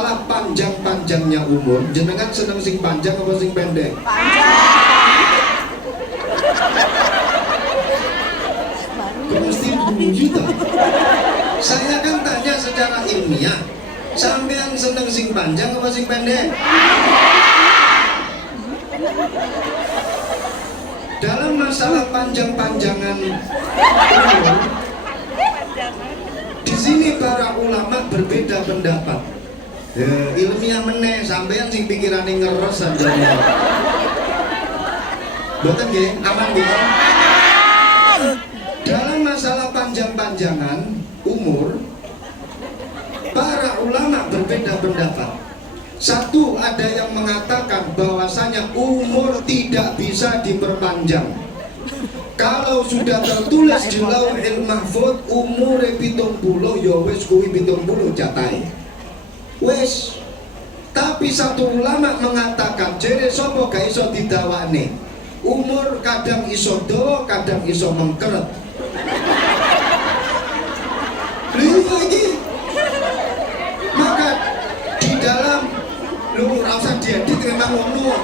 masalah panjang-panjangnya umur, jenengan seneng sing panjang apa sing pendek? Kok mesti bunyi toh? Saya kan tanya secara ilmiah. Sampean seneng sing panjang apa sing pendek? Dalam masalah panjang-panjangan umur, di sini para ulama berbeda pendapat. Ilmiah meneh, sampean sing pikirane ngeres aja. Boten nggih, aman nggih. Dalam masalah panjang-panjangan umur, para ulama berbeda pendapat. Satu, ada yang mengatakan bahwasanya umur tidak bisa diperpanjang. Kalau sudah tertulis di Lauhil Mahfuz umur 70 ya wis kuwi 70 jatahe. Wis. Tapi satu ulama mengatakan jere sapa gak iso didawane. Umur kadang iso dawa, kadang iso mengkeret. Lagi. Maka di dalam lu rasa diedit memang ngono.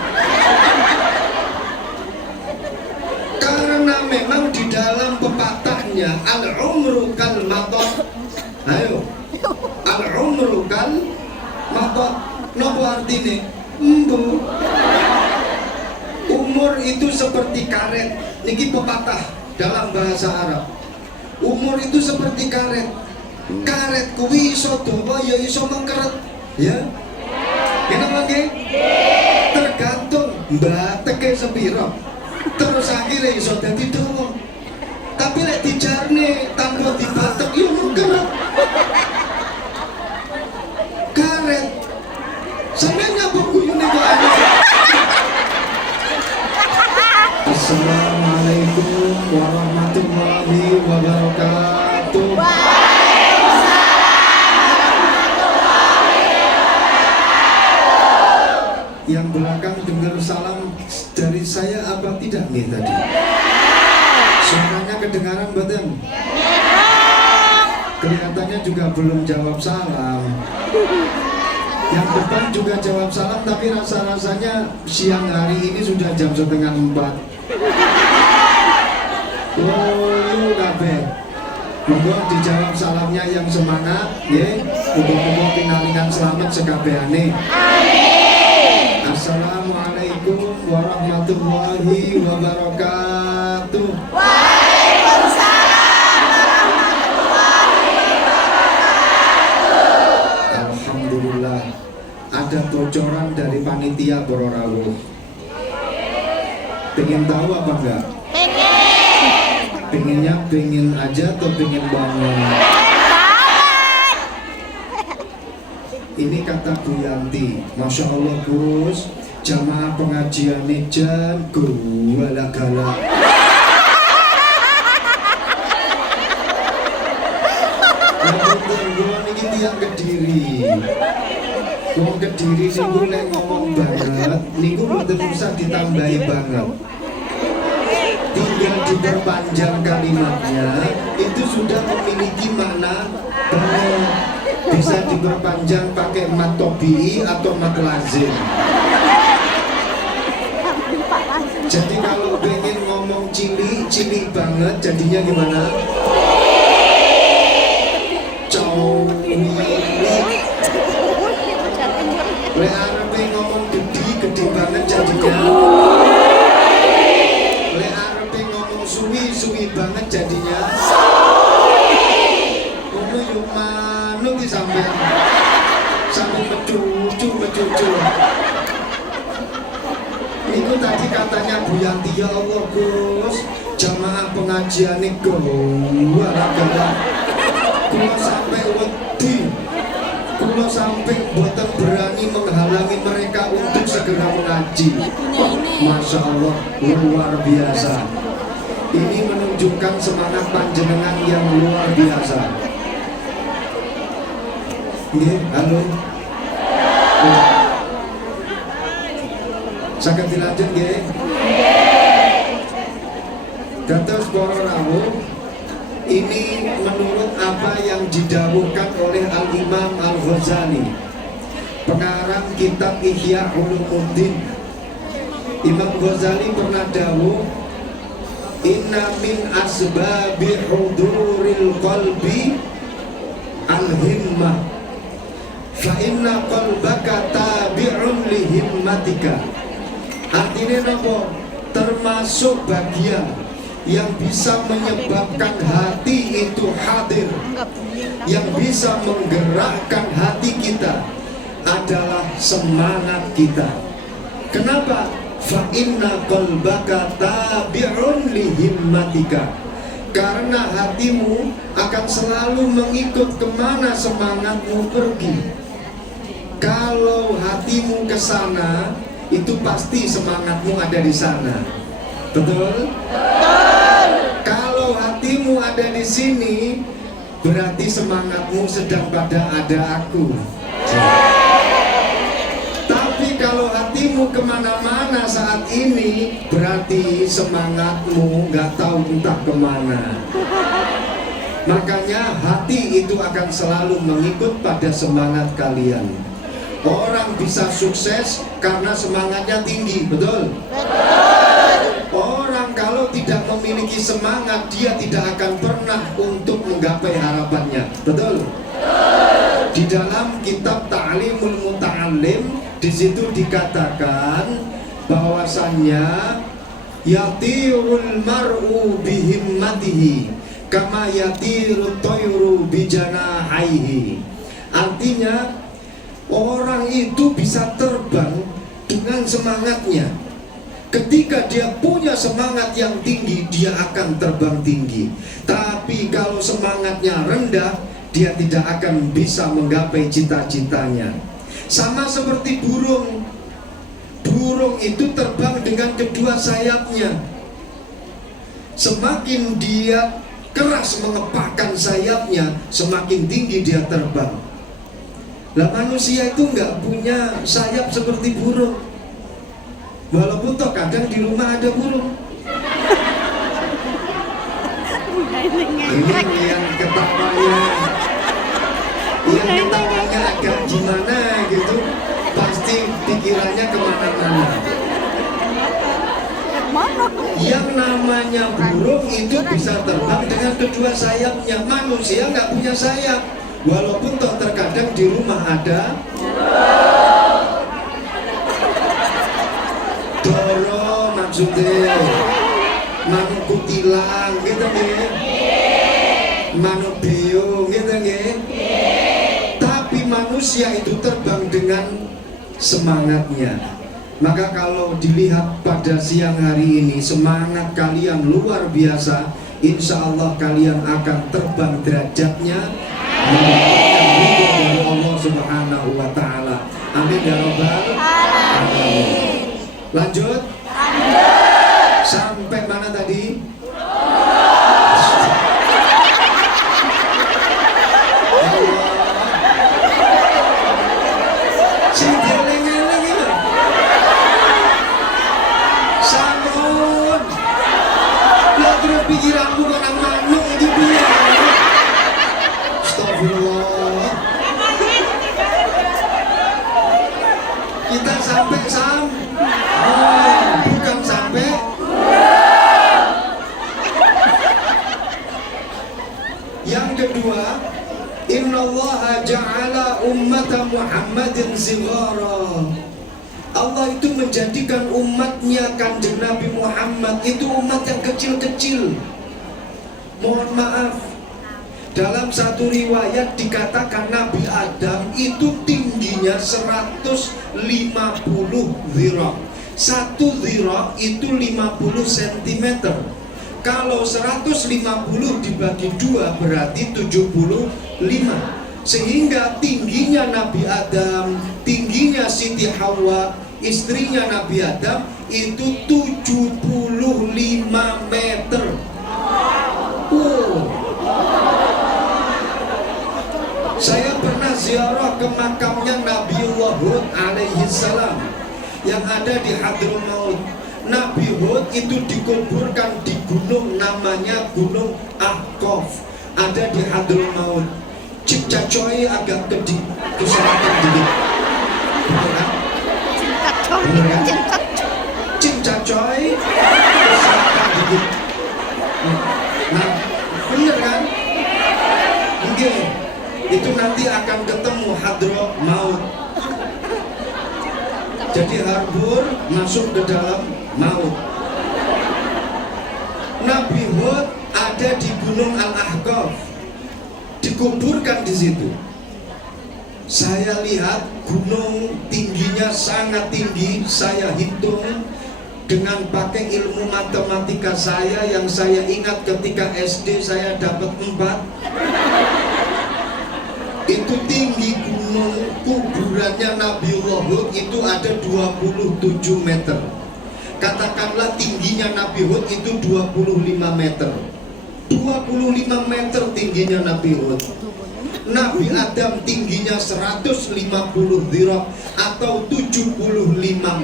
Karena memang di dalam pepatahnya al-umru kal matot. Ayo. Al-umru kal matot. Nopo artine? Embu. Umur itu seperti karet. Niki pepatah dalam bahasa Arab. Umur itu seperti karet. Karet kuwi iso dawa ya iso mengkeret. Ya. Kenapa nggih? Tergantung mbateke sepiro. Terus akhirnya iso dadi dawa. Tapi lek dijarne tanpa dibatek yo mengkeret. Karet. Sampeyan nyapa guyune kok ana. Assalamualaikum warahmatullahi wabarakatuh. Yang belakang dengar salam dari saya apa tidak nih tadi? Suaranya kedengaran badan? Kelihatannya juga belum jawab salam. Yang depan juga jawab salam tapi rasa-rasanya siang hari ini sudah jam 3:30. Oh, kabeh. Monggo dijawab salamnya yang semangat, nggih. Muga-muga pinaringan selamat sekabehane. Assalamualaikum warahmatullahi wabarakatuh. Waalaikumsalam warahmatullahi wabarakatuh. Alhamdulillah. Ada bocoran dari panitia Bororawuh. Pengen tahu apa enggak? Pengennya pengen aja atau pengen banget? Ini kata Bu Yanti. Masya Allah Gus, jamaah pengajian jago galak-galak. Gue ini tiang Kediri. Wong Kediri niku nek ngomong banget, niku mboten usah ditambahi banget. Tinggal diperpanjang kalimatnya, itu sudah memiliki makna banget. Bisa diperpanjang pakai mat tobi'i atau mat lazim. Jadi kalau pengen ngomong cili banget, jadinya gimana? Lek arepe ngomong gede banget jadinya. Lek arepe ngomong suwi banget jadinya. Ngono yo manut iki sampean. Sampai mecucu. Itu tadi katanya Bu Yanti, ya Allah Gus, jamaah pengajian ini galak-galak. Kulo sampai wedi. Kulo sampai buatan berani menghalangi mereka untuk segera mengaji. Masya Allah, luar biasa. Ini menunjukkan semangat panjenengan yang luar biasa. Nggih, halo. Saged dilanjut nggih. Dados para rawuh, ini menurut apa yang didhawuhkan oleh Al-Imam Al-Ghazali. pengarang kitab Ihya Ulumuddin, Imam Ghazali pernah dawuh, inna min asbabi huduril qalbi al-himmah fa inna qalbaka tabi'un li himmatika. Artinya nopo? Termasuk bagian yang bisa menyebabkan hati itu hadir, yang bisa menggerakkan hati kita adalah semangat kita. Kenapa? Fa inna qalbaka tabi'un li himmatika. Karena hatimu akan selalu mengikut kemana semangatmu pergi. Kalau hatimu ke sana, itu pasti semangatmu ada di sana. Betul? Kalau hatimu ada di sini, berarti semangatmu sedang pada ada aku. Tapi kalau hatimu kemana-mana saat ini, berarti semangatmu nggak tahu entah kemana. Makanya hati itu akan selalu mengikut pada semangat kalian. Orang bisa sukses karena semangatnya tinggi, betul? Orang kalau tidak memiliki semangat, dia tidak akan pernah untuk menggapai harapannya, betul? Di dalam kitab Ta'limul Muta'allim, di situ dikatakan bahwasannya yatirul mar'u bihimmatihi kama yatirut toyru bijanahaihi. Artinya orang itu bisa terbang dengan semangatnya. Ketika dia punya semangat yang tinggi, dia akan terbang tinggi. Tapi kalau semangatnya rendah, dia tidak akan bisa menggapai cita-citanya. Sama seperti burung. Burung itu terbang dengan kedua sayapnya. Semakin dia keras mengepakkan sayapnya, semakin tinggi dia terbang. Lah manusia itu nggak punya sayap seperti burung. Walaupun toh kadang di rumah ada burung. Ini yang ketawanya agak gimana gitu, pasti pikirannya kemana-mana. Yang namanya burung itu bisa terbang dengan kedua sayapnya. Manusia nggak punya sayap. Walaupun toh terkadang di rumah ada doro, maksudnya manuk kutilang gitu ya, manuk beo gitu ya. Tapi manusia itu terbang dengan semangatnya. Maka kalau dilihat pada siang hari ini, semangat kalian luar biasa. Insya Allah kalian akan terbang derajatnya, mendapatkan ridho dari Allah Subhanahu wa Ta'ala. Amin ya Rabbal alamin. Lanjut. Sampai mana tadi? Pikiranku orang manuk itu dia. Astagfirullah. Kita sampai bukan sampai. Yang kedua, innallaha ja'ala ummata Muhammadin sighara. Allah itu menjadikan umatnya Kanjeng Nabi Muhammad itu umat yang kecil-kecil. Mohon maaf, dalam satu riwayat dikatakan Nabi Adam itu tingginya 150 dhira'. Satu dhira' itu 50 cm. Kalau 150 dibagi 2 berarti 75. Sehingga tingginya Nabi Adam, tingginya Siti Hawa, istrinya Nabi Adam itu 75 meter. Saya pernah ziarah ke makamnya Nabiullah Hud alaihi salam yang ada di Hadramaut. Nabi Hud itu dikuburkan di gunung namanya Gunung Ahqaf, ada di Hadramaut. Cipta coy agak ke selatan dikit. maut. Jadi harbur masuk ke dalam maut. Nabi Hud ada di Gunung Al-Ahqaf, dikuburkan di situ. Saya lihat gunung tingginya sangat tinggi. Saya hitung dengan pakai ilmu matematika saya yang saya ingat ketika SD saya dapat 4. Itu tinggi gunung kuburannya Nabiullah Hud itu ada 27 meter. Katakanlah tingginya Nabi Hud itu 25 meter. 25 meter tingginya Nabi Hud. Nabi Adam tingginya 150 dhira atau 75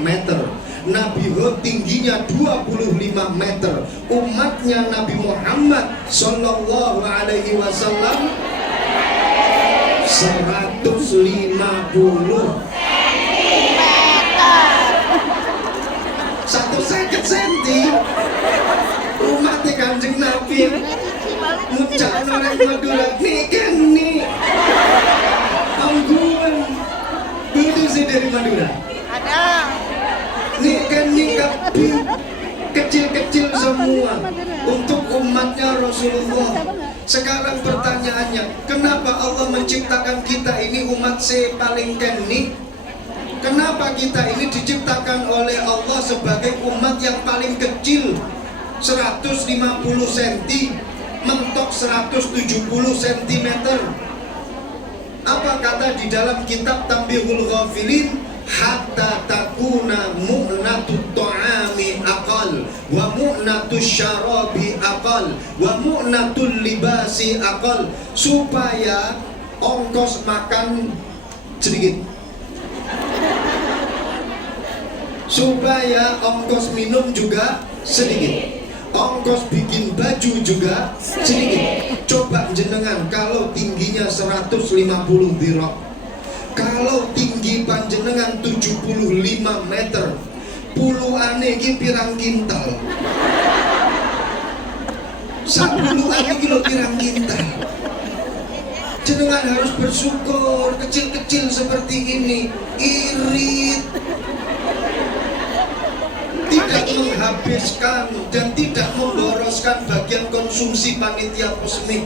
meter. Nabi Hud tingginya 25 meter. Umatnya Nabi Muhammad sallallahu alaihi wasallam 150 1 umatnya Kanjeng Nabi ngucap orang Madura nih kan nih anggun itu sih dari Madura Ada. nih kan nih kapi kecil-kecil semua untuk umatnya Rasulullah. Sekarang pertanyaannya, kenapa Allah menciptakan kita ini umat paling keni? Kenapa kita ini diciptakan oleh Allah sebagai umat yang paling kecil, 150 cm, mentok 170 cm? Apa kata di dalam kitab Tanbihul Ghafilin? Hatta takuna mu'natut ta'ami aqal wa mu'natus syarabi aqal wa mu'natul libasi aqal, supaya ongkos makan sedikit, supaya ongkos minum juga sedikit, ongkos bikin baju juga sedikit. Coba jenengan kalau tingginya 150 dhira, kalau tinggi panjenengan 75 meter, puluhane iki pirang kintal? 10 kilo pirang kintal. Jenengan harus bersyukur kecil-kecil seperti ini, irit, tidak menghabiskan dan tidak memboroskan bagian konsumsi panitia posmik.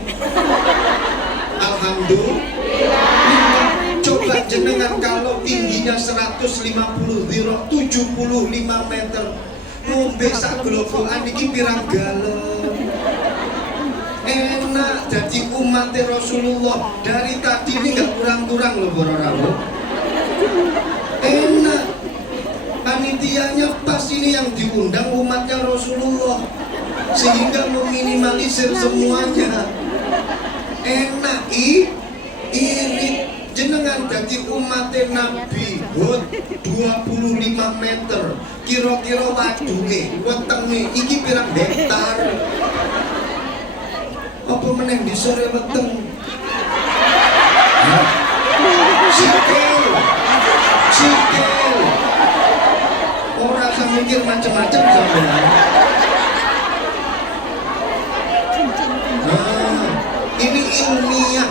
Alhamdulillah. Coba jenengan kalau tingginya 150 dhira, 75 meter, ngombe sak globokan iki pirang galon. Enak jadi umat Rasulullah. Dari tadi ini gak kurang-kurang loh boro-boro. Enak. Panitianya pas ini yang diundang umatnya Rasulullah, sehingga meminimalisir semuanya. Enak irit. Jenengan jadi umat Nabi Hud 25 meter. Kira-kira waduhe wetenge iki pirang hektar? Apa meneng di sore weteng? Sikil. Ora usah mikir macam-macam sampean. Ini ilmiah.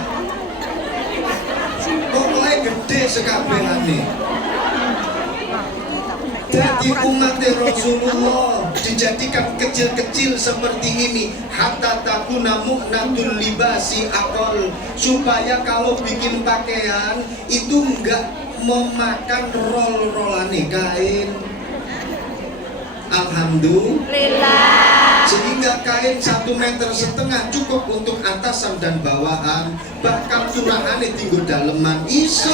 Pokoknya gede sekabehane. Jadi umat Rasulullah dijadikan kecil-kecil seperti ini, hatta takuna mu'natul libasi aqal, supaya kalau bikin pakaian itu enggak memakan roll-rollane kain. Alhamdulillah. Sehingga kain 1,5 meter cukup untuk atasan dan bawahan, bahkan curahane tinggal daleman iso.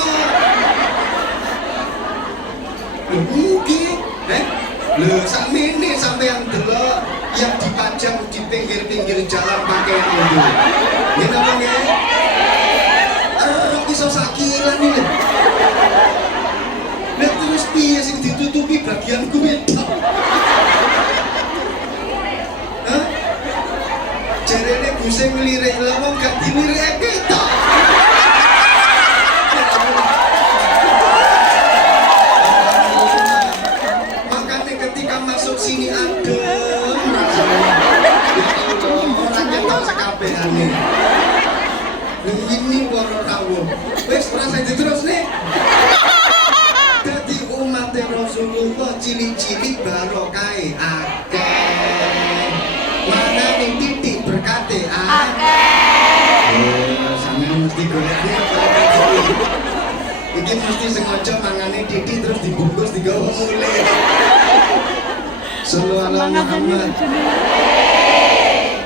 Mungkin, lho sakmene sampeyan delok yang dipajang di pinggir-pinggir jalan pakaian itu. Ngene apa nggih? Iso sakilan iki. Lah terus piye sing ditutupi bagian kuwi tok? Jarene gusing ngelirik lawang gak dilirik tok. Makanya ketika masuk sini adem rasanya. Orang ketok sekabehane. Ini para rawuh. Wis ora terus nih. Iki mesti sengaja mangane titik terus dibungkus digawa mulai. Sallallahu alaihi Muhammad.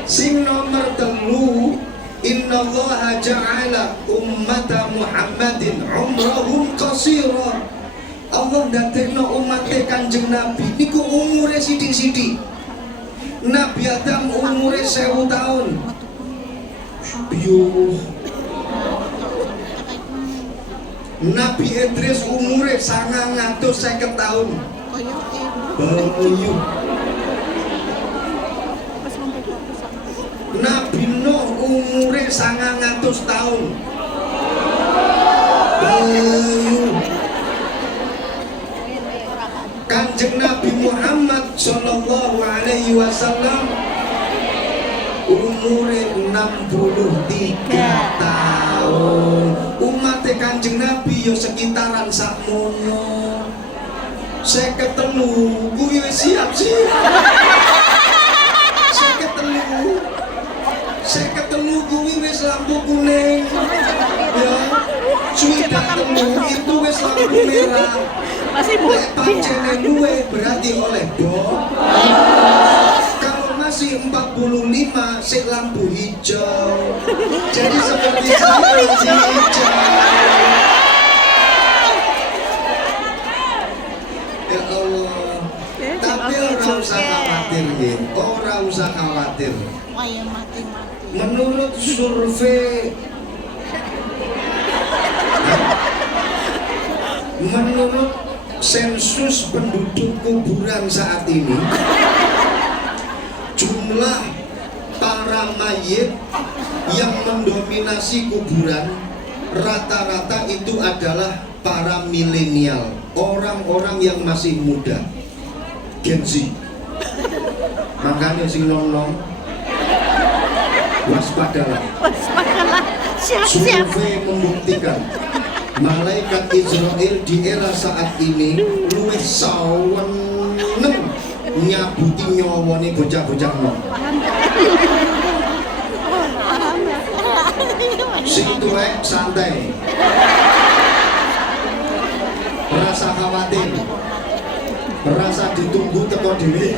Sing nomor 3, innallaha ja'ala ummata Muhammadin umrahum qasira. Allah ndadekno umate Kanjeng Nabi niku umure sithik-sithik. Nabi Adam umure 1000 tahun. Yuh. Nabi Idris umure 950 tahun. Bayu. Nabi Nuh umure 900 tahun. Bayu. Kanjeng Nabi Muhammad sallallahu alaihi wasallam umure 63 tahun. Umat Kanjeng Nabi yo sekitaran sakmono. 53 kuwi wis siap-siap. 53 kuwi wis lampu kuning. Ya, sudah telu itu wis lampu merah. Masih pancene luwe berarti oleh kalau masih 45 sik lampu hijau. Jadi seperti saya masih hijau. Ya Allah. Tapi orang usah khawatir nggih. Orang usah khawatir. Menurut survei menurut sensus penduduk kuburan saat ini, jumlah para mayit yang mendominasi kuburan rata-rata itu adalah para milenial, orang-orang yang masih muda, Gen Z. Makanya sing nom-nom waspadalah. Siap-siap. Survei membuktikan malaikat Israel di era saat ini luwih saweneng nyabuti nyawane bocah-bocah nom. Sing tuwek santai. Rasa khawatir. Rasa ditunggu teko dhewe.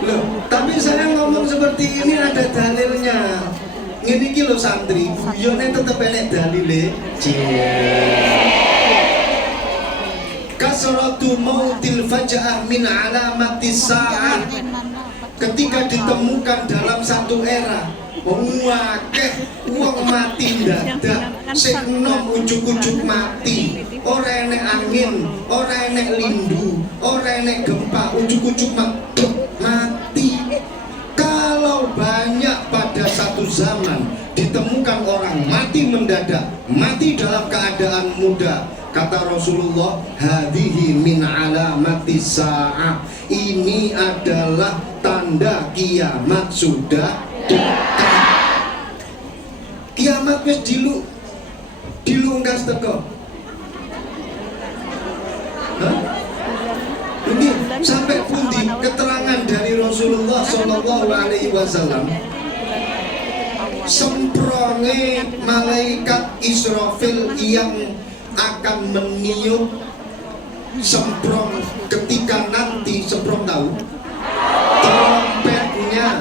Loh, tapi saya ngomong seperti ini ada dalilnya. Ngene iki lho santri, guyone tetep enek dalile. Kasratu mautil faja'ah min alamatis sa'ah. Ketika ditemukan dalam satu era, akeh wong mati dadak, sing enom ujug-ujug mati. Ora enek angin, ora enek lindu, ora enek gempa, ujug-ujug mati. Kalau banyak pada satu zaman ditemukan orang mati mendadak, mati dalam keadaan muda, kata Rasulullah, hadhihi min alamati sa'ah. Ini adalah tanda kiamat sudah dekat. Kiamat wis dilungkas teko. Ini sampai pundi keterangan dari Rasulullah Shallallahu Alaihi Wasallam. Sempronge malaikat Israfil yang akan meniup semprong ketika nanti semprong tahu trompetnya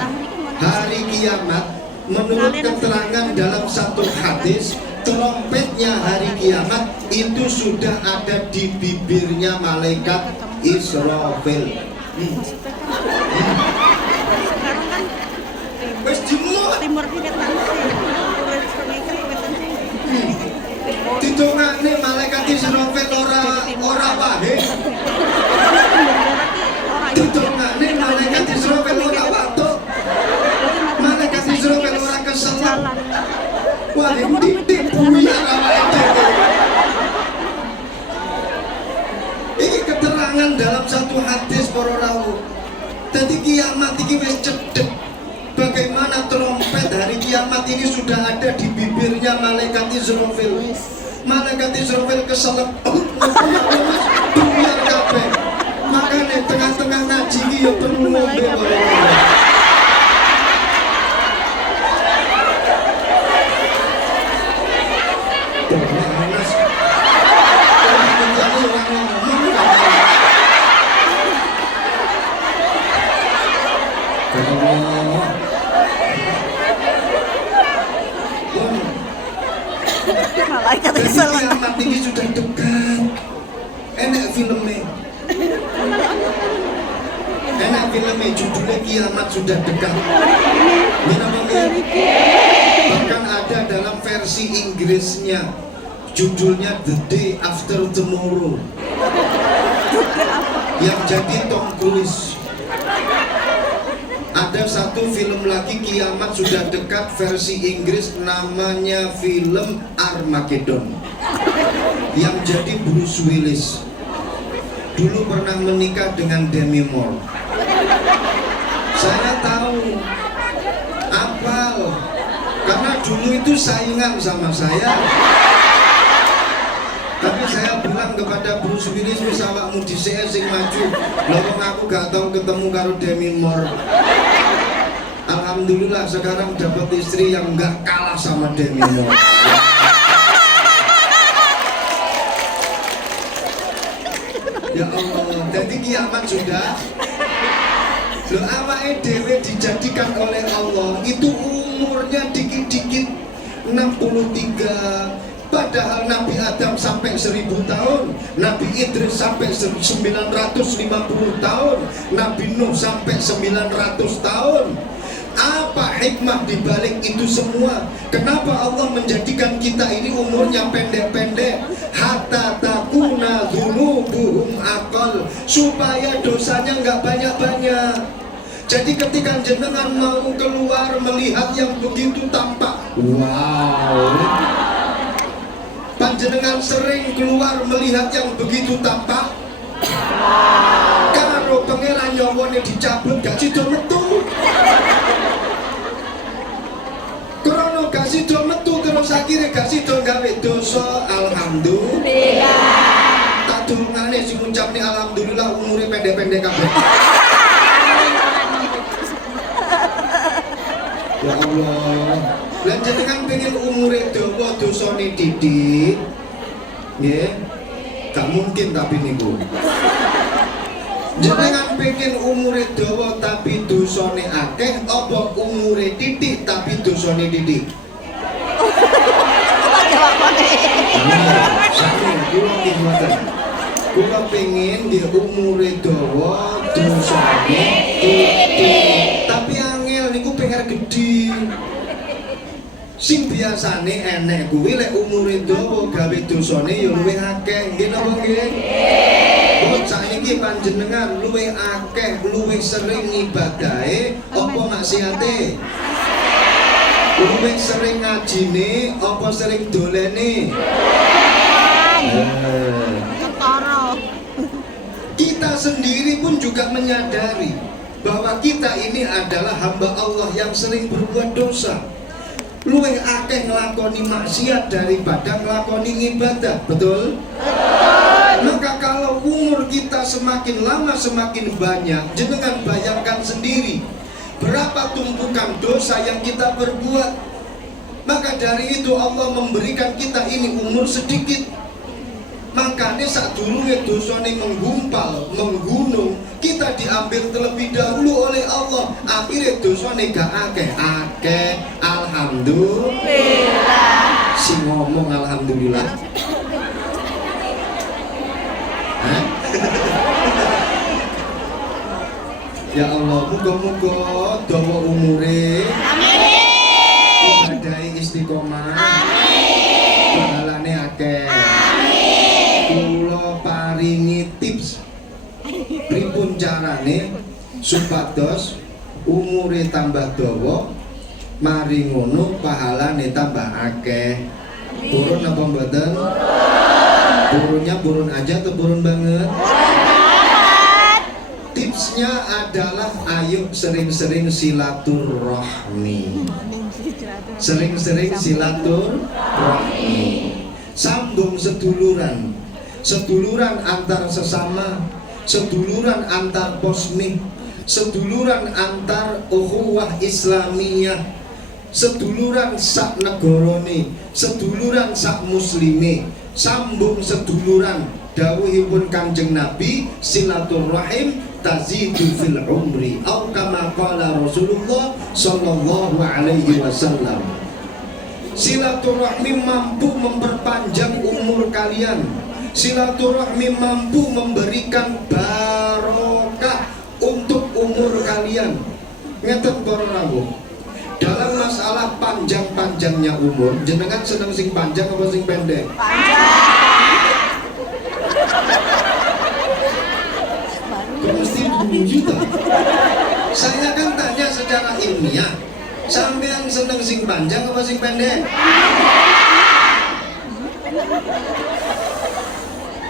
hari kiamat. Menurut keterangan dalam satu hadis, trompetnya hari kiamat itu sudah ada di bibirnya malaikat Israfil. Wes dimut. Ditongane malaikat Israfil ora wae. Ditongane malaikat Israfil ora watuk. Malaikat Israfil ora keselak. Wah, titik buyar awake dhewe. Ini keterangan dalam satu hadis para rawuh. Jadi kiamat ini wis cedek. Bagaimana trompet hari kiamat ini sudah ada di bibirnya malaikat Israfil. Malaikat Israfil keselak. Buyar kabeh. Makanya tengah-tengah ngaji iki ya perlu ngombe. Panas. Jadi orang ngomong Allah. Malaikat Jadi salah. kiamat ini sudah dekat. Enak filmnya. Enak filmnya judulnya kiamat sudah dekat. Ini namanya. Bahkan ada dalam versi Inggrisnya judulnya The Day After Tomorrow. Yang jadi Tom Cruise. Ada satu film lagi kiamat sudah dekat versi Inggris namanya film Armageddon. Yang jadi Bruce Willis. Dulu pernah menikah dengan Demi Moore. Saya tahu, apal, karena dulu itu saingan sama saya. Tapi saya bilang kepada Bruce Willis, wis awakmu dhisik sing maju. Lha wong aku gak tau ketemu karo Demi Moore. Alhamdulillah sekarang dapat istri yang gak kalah sama Demi Moore. Ya Allah, jadi kiamat sudah. Loh, awake dhewe dijadikan oleh Allah itu umurnya dikit-dikit 63. Padahal Nabi Adam sampai 1000 tahun, Nabi Idris sampai 950 tahun, Nabi Nuh sampai 900 tahun. Apa hikmah dibalik itu semua? Kenapa Allah menjadikan kita ini umurnya pendek-pendek? Hatta takuna dzunubuhum aqal, supaya dosanya nggak banyak-banyak. Jadi ketika jenengan mau keluar melihat yang begitu tampak, wow. Panjenengan sering keluar melihat yang begitu tampak. Karo pangeran nyawane dicabut gak sida metu. Krono gak sida metu terus akhirnya gak sida gawe dosa. Alhamdulillah. Tak durungane sing ngucapne alhamdulillah umure pendek-pendek kabeh. Ya Allah. Lan jenengan pengen umure dawa dosane titik. Nggih. Gak mungkin tapi niku. Jenengan pengen umure dawa tapi dosane akeh apa umure titik tapi dosane titik? Sami kula ngoten. Kula pengen nggih umure dawa dosane titik. Tapi angel niku PR gedhi. Sing biasane enek kuwi lek umure dawa gawe dosane ya luwih akeh, nggih napa nggih? Oh, saiki panjenengan luwih akeh, luwih sering ibadahe apa maksiate? Luwih sering ngajine apa sering dolene? Kita sendiri pun juga menyadari bahwa kita ini adalah hamba Allah yang sering berbuat dosa. Luwih akeh nglakoni maksiat daripada nglakoni ibadah, betul? Maka kalau umur kita semakin lama semakin banyak, jenengan bayangkan sendiri berapa tumpukan dosa yang kita perbuat. Maka dari itu Allah memberikan kita ini umur sedikit. Makanya saat dulunya dosane menggumpal, menggunung, kita diambil terlebih dahulu oleh Allah. Akhirnya dosane gak akeh, alhamdulillah. Si ngomong alhamdulillah. Hah? Ya Allah, muga-muga dawa umure. Amin. Ibadahe istiqomah. Amin. Pahalane akeh. Kula paringi tips pripun carane supados umure tambah dawa, mari ngono pahalane tambah akeh. Purun apa mboten? Purunnya purun aja atau purun banget? Tipsnya adalah ayo sering-sering silaturahmi. Sering-sering silaturahmi. Sambung seduluran. Seduluran antar sesama, seduluran antar posmih, seduluran antar ukhuwah Islamiyah, seduluran sak negarane, seduluran sak muslime, sambung seduluran. Dawuhipun Kanjeng Nabi, silaturahim tazidu fil umri, atau kama qala Rasulullah sallallahu alaihi wasallam. Silaturahmi mampu memperpanjang umur kalian. Silaturahmi mampu memberikan barokah untuk umur kalian. Ngeten para rawuh. Dalam masalah panjang-panjangnya umur, jenengan seneng sing panjang apa sing pendek? Kok mesti bunyi toh? Saya kan tanya secara ilmiah. Sampean seneng sing panjang apa sing pendek?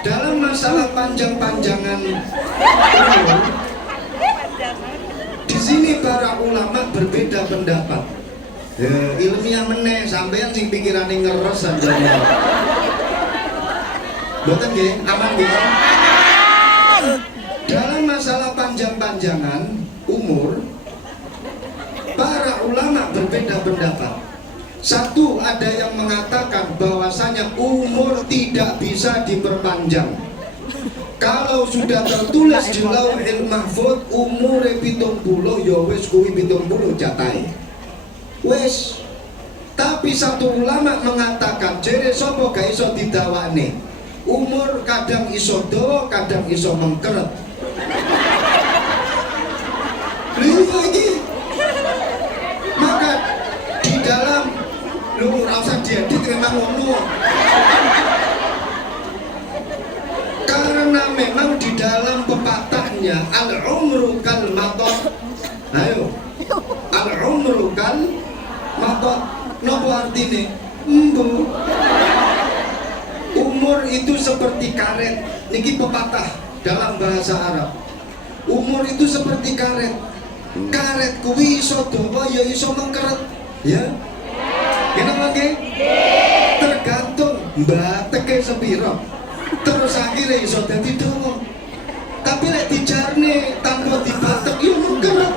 Dalam masalah panjang-panjangan umur, di sini para ulama berbeda pendapat. Ya, ilmiah meneh, sampean sing pikirane ngeres aja. Boten nggih, aman nggih. Dalam masalah panjang-panjangan umur, para ulama berbeda pendapat. Satu, ada yang mengatakan bahwasanya umur tidak bisa diperpanjang. Kalau sudah tertulis di Lauhil Mahfuz umure 70 ya wis kuwi 70 jatahe. Wis. Tapi satu ulama mengatakan jere sapa gak iso didawakne. Umur kadang iso dawa, kadang iso mengkeret. Lha iki. Maka di dalam lu rasa diedit memang ngono. Karena memang di dalam pepatahnya al-umru kal matot. Ayo. Al-umru kal matot. Napa artine? Embu. Umur itu seperti karet. Niki pepatah dalam bahasa Arab. Umur itu seperti karet. Karet kuwi iso dawa ya iso mengkeret. Ya. Kenapa nggih? Tergantung bateke sepiro. Terus akhirnya iso dadi dawa. Tapi lek dijarne tanpa dibatek yo mengkeret.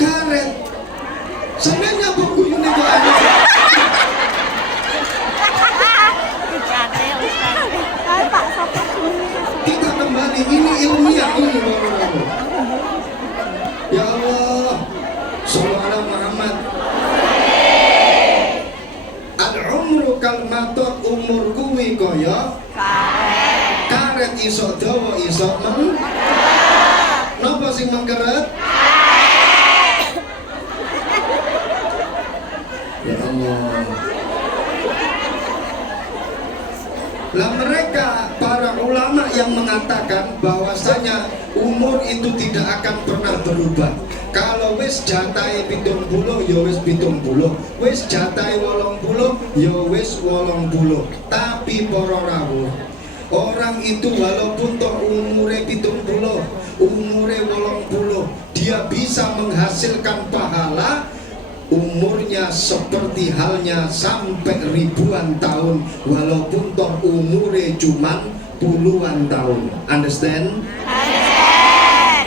Karet. Sampeyan nyapa guyune kok ana. Kita kembali, ini ilmiah ini bapak-bapak. Ya Allah, Sallallahu Muhammad. Al-umru kal matot, umur kuwi kaya karet iso dawa iso mengkeret. Napa sing mengkeret? Ya Allah. Lah mereka para ulama yang mengatakan bahwasanya umur itu tidak akan pernah berubah. Kalau wis jatahe 70 ya wis 70, wis jatahe 80 ya wis 80. Tapi para rawuh, orang itu walaupun toh umure 70, umure 80, dia bisa menghasilkan pahala umurnya seperti halnya sampai ribuan tahun walaupun toh umure cuman puluhan tahun. Understand?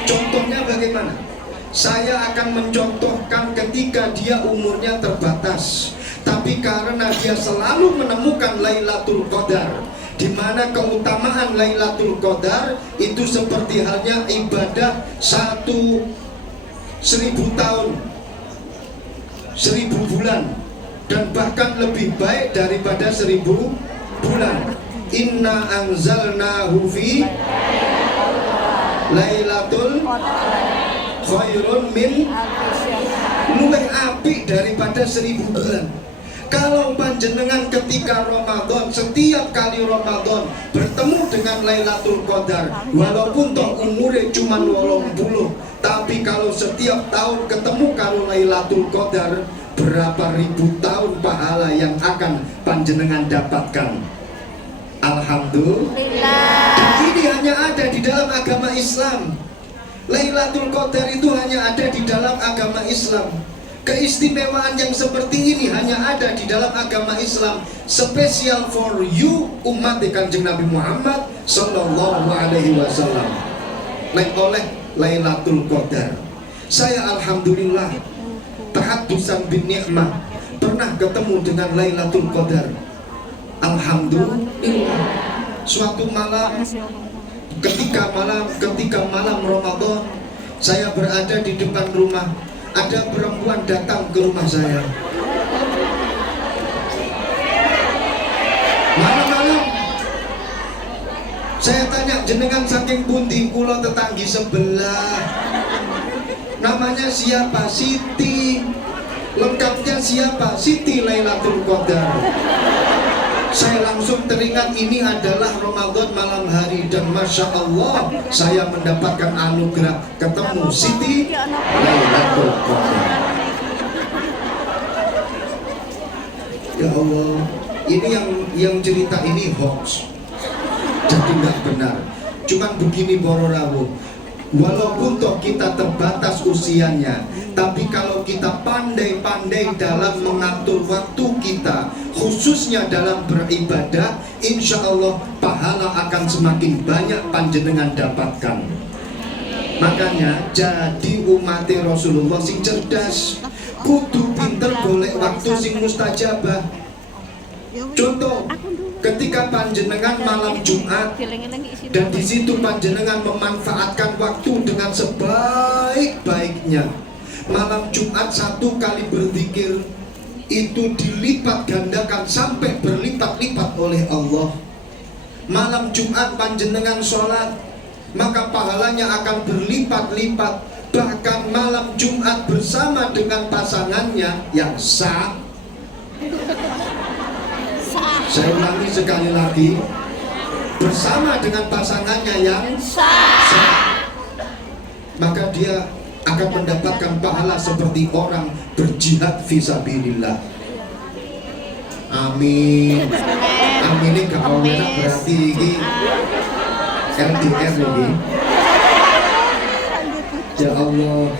Contohnya bagaimana? Saya akan mencontohkan ketika dia umurnya terbatas, tapi karena dia selalu menemukan Lailatul Qadar, di mana keutamaan Lailatul Qadar itu seperti halnya ibadah 1000 tahun, 1000 bulan, dan bahkan lebih baik daripada 1000 bulan. Inna anzalnahu fi Lailatul khairun min, luwih apik daripada 1000 bulan. Kalau panjenengan ketika Ramadan, setiap kali Ramadan bertemu dengan Lailatul Qadar, walaupun toh umure cuma 80, tapi kalau setiap tahun ketemu kalau Lailatul Qadar, berapa ribu tahun pahala yang akan panjenengan dapatkan. Alhamdulillah. Dan ini hanya ada di dalam agama Islam. Lailatul Qadar itu hanya ada di dalam agama Islam. Keistimewaan yang seperti ini hanya ada di dalam agama Islam, spesial for you umat Kanjeng Nabi Muhammad sallallahu alaihi wasallam. Oleh Lailatul Qadar, saya alhamdulillah tahaddusan bin ni'mah, pernah pernah ketemu dengan Lailatul Qadar. Alhamdulillah. Suatu malam, ketika malam Ramadan, saya berada di depan rumah. Ada perempuan datang ke rumah saya. Malam-malam saya tanya, jenengan saking pundi? Kula tetanggi sebelah. Namanya siapa? Siti. Lengkapnya siapa? Siti Lailatul Qadar. Saya langsung teringat ini adalah Ramadan malam hari, dan Masya Allah saya mendapatkan anugerah ketemu Siti Lailatul Qadar. Ya Allah, ini yang cerita ini hoax, jadi nggak benar. Cuman begini Para rawuh, walaupun toh kita terbatas usianya, tapi kalau kita pandai-pandai dalam mengatur waktu kita, khususnya dalam beribadah, insya Allah pahala akan semakin banyak panjenengan dapatkan. Makanya jadi umat Rasulullah sing cerdas, kudu pinter golek waktu sing mustajabah. Contoh, ketika panjenengan malam Jumat dan di situ panjenengan memanfaatkan waktu dengan sebaik-baiknya. Malam Jumat 1 kali berzikir itu dilipat gandakan sampai berlipat-lipat oleh Allah. Malam Jumat panjenengan sholat, maka pahalanya akan berlipat-lipat. Bahkan malam Jumat bersama dengan pasangannya yang sah. Saya ulangi sekali lagi, bersama dengan pasangannya yang sah, maka dia akan mendapatkan pahala seperti orang berjihad fisabilillah. Amin. Amin ini gak mau enak, berarti ini LDR ini. Ya Allah.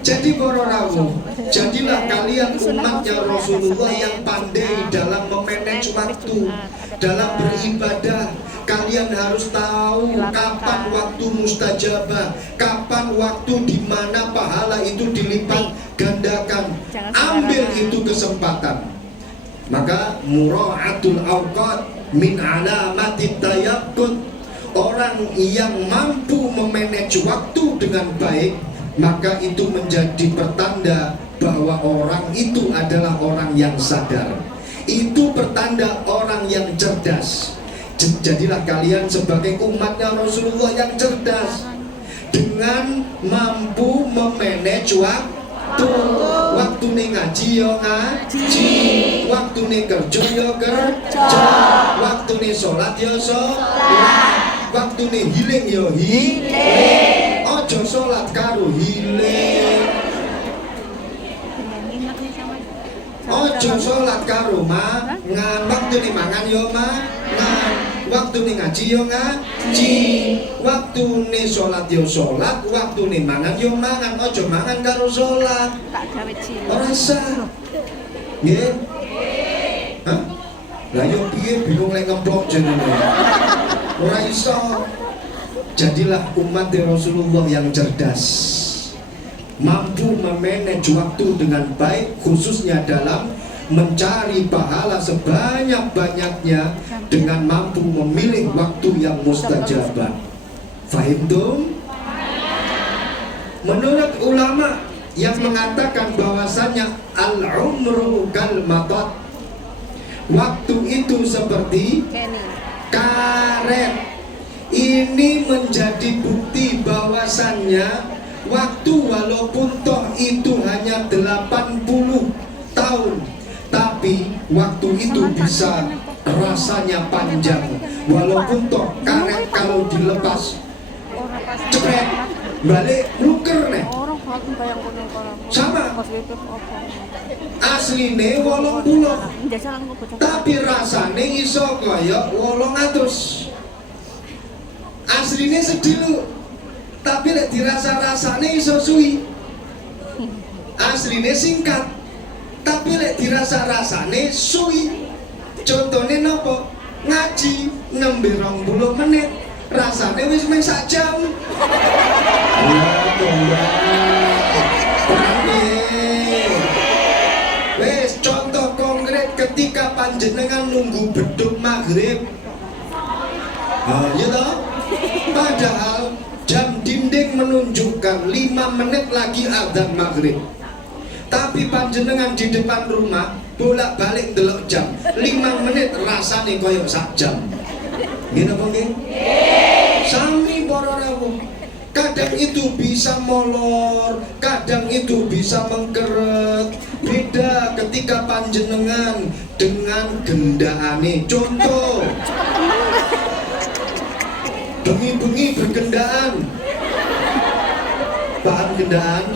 Jadi para rawuh, jadilah kalian umatnya Rasulullah yang pandai dalam memanage waktu, dalam beribadah. Kalian harus tahu kapan waktu mustajabah, kapan waktu di mana pahala itu dilipat gandakan. Ambil itu kesempatan. Maka mura'atul awqat min alamatit tayaqqud. Orang yang mampu memanage waktu dengan baik, maka itu menjadi pertanda bahwa orang itu adalah orang yang sadar. Itu pertanda orang yang cerdas. Jadilah kalian sebagai umatnya Rasulullah yang cerdas, dengan mampu memanage waktu. Waktu nih ngaji yo ngaji, waktu nih kerja yo kerja, waktu nih sholat yo sholat, waktu nih healing yo healing. Ojo sholat karo healing, ojo sholat karo mangan. Waktu nih mangan yo mangan, waktu nih ngaji yo ngaji, waktu nih sholat yo sholat, waktu nih mangan yo mangan. Ojo mangan karo sholat, ora sah. Nggih? Hah? Lah yo piye bingung lek ngemplok jenenge. Ora iso. Jadilah umat Rasulullah yang cerdas, mampu memanage waktu dengan baik, khususnya dalam mencari pahala sebanyak-banyaknya dengan mampu memilih waktu yang mustajabah. Fahimtum? Menurut ulama yang mengatakan bahwasannya al-umru kal matat, waktu itu seperti karet. Ini menjadi bukti bahwasannya waktu walaupun toh itu hanya 80 tahun, tapi waktu itu bisa rasanya panjang. Walaupun toh karet kalau dilepas cepet balik nuker nih sama asline 80, tapi rasane iso kaya 800. Asline sedih, tapi lek dirasa-rasane iso suwi. Asline singkat, tapi lek dirasa-rasane suwi. Contohnya nopo? Ngaji nembe 20 menit, rasane wis mung sak jam. Wes contoh panjenengan nunggu beduk maghrib. Ya toh? Padahal jam dinding menunjukkan 5 menit lagi adzan maghrib. Tapi panjenengan di depan rumah bolak-balik ndelok jam 5 menit rasane koyo sak jam. Nggih napa nggih? Sami para rawuh. Kadang itu bisa molor, kadang itu bisa mengkeret. Beda ketika panjenengan dengan gendaane. Contoh, bengi-bengi bergendaan. Paham gendaan?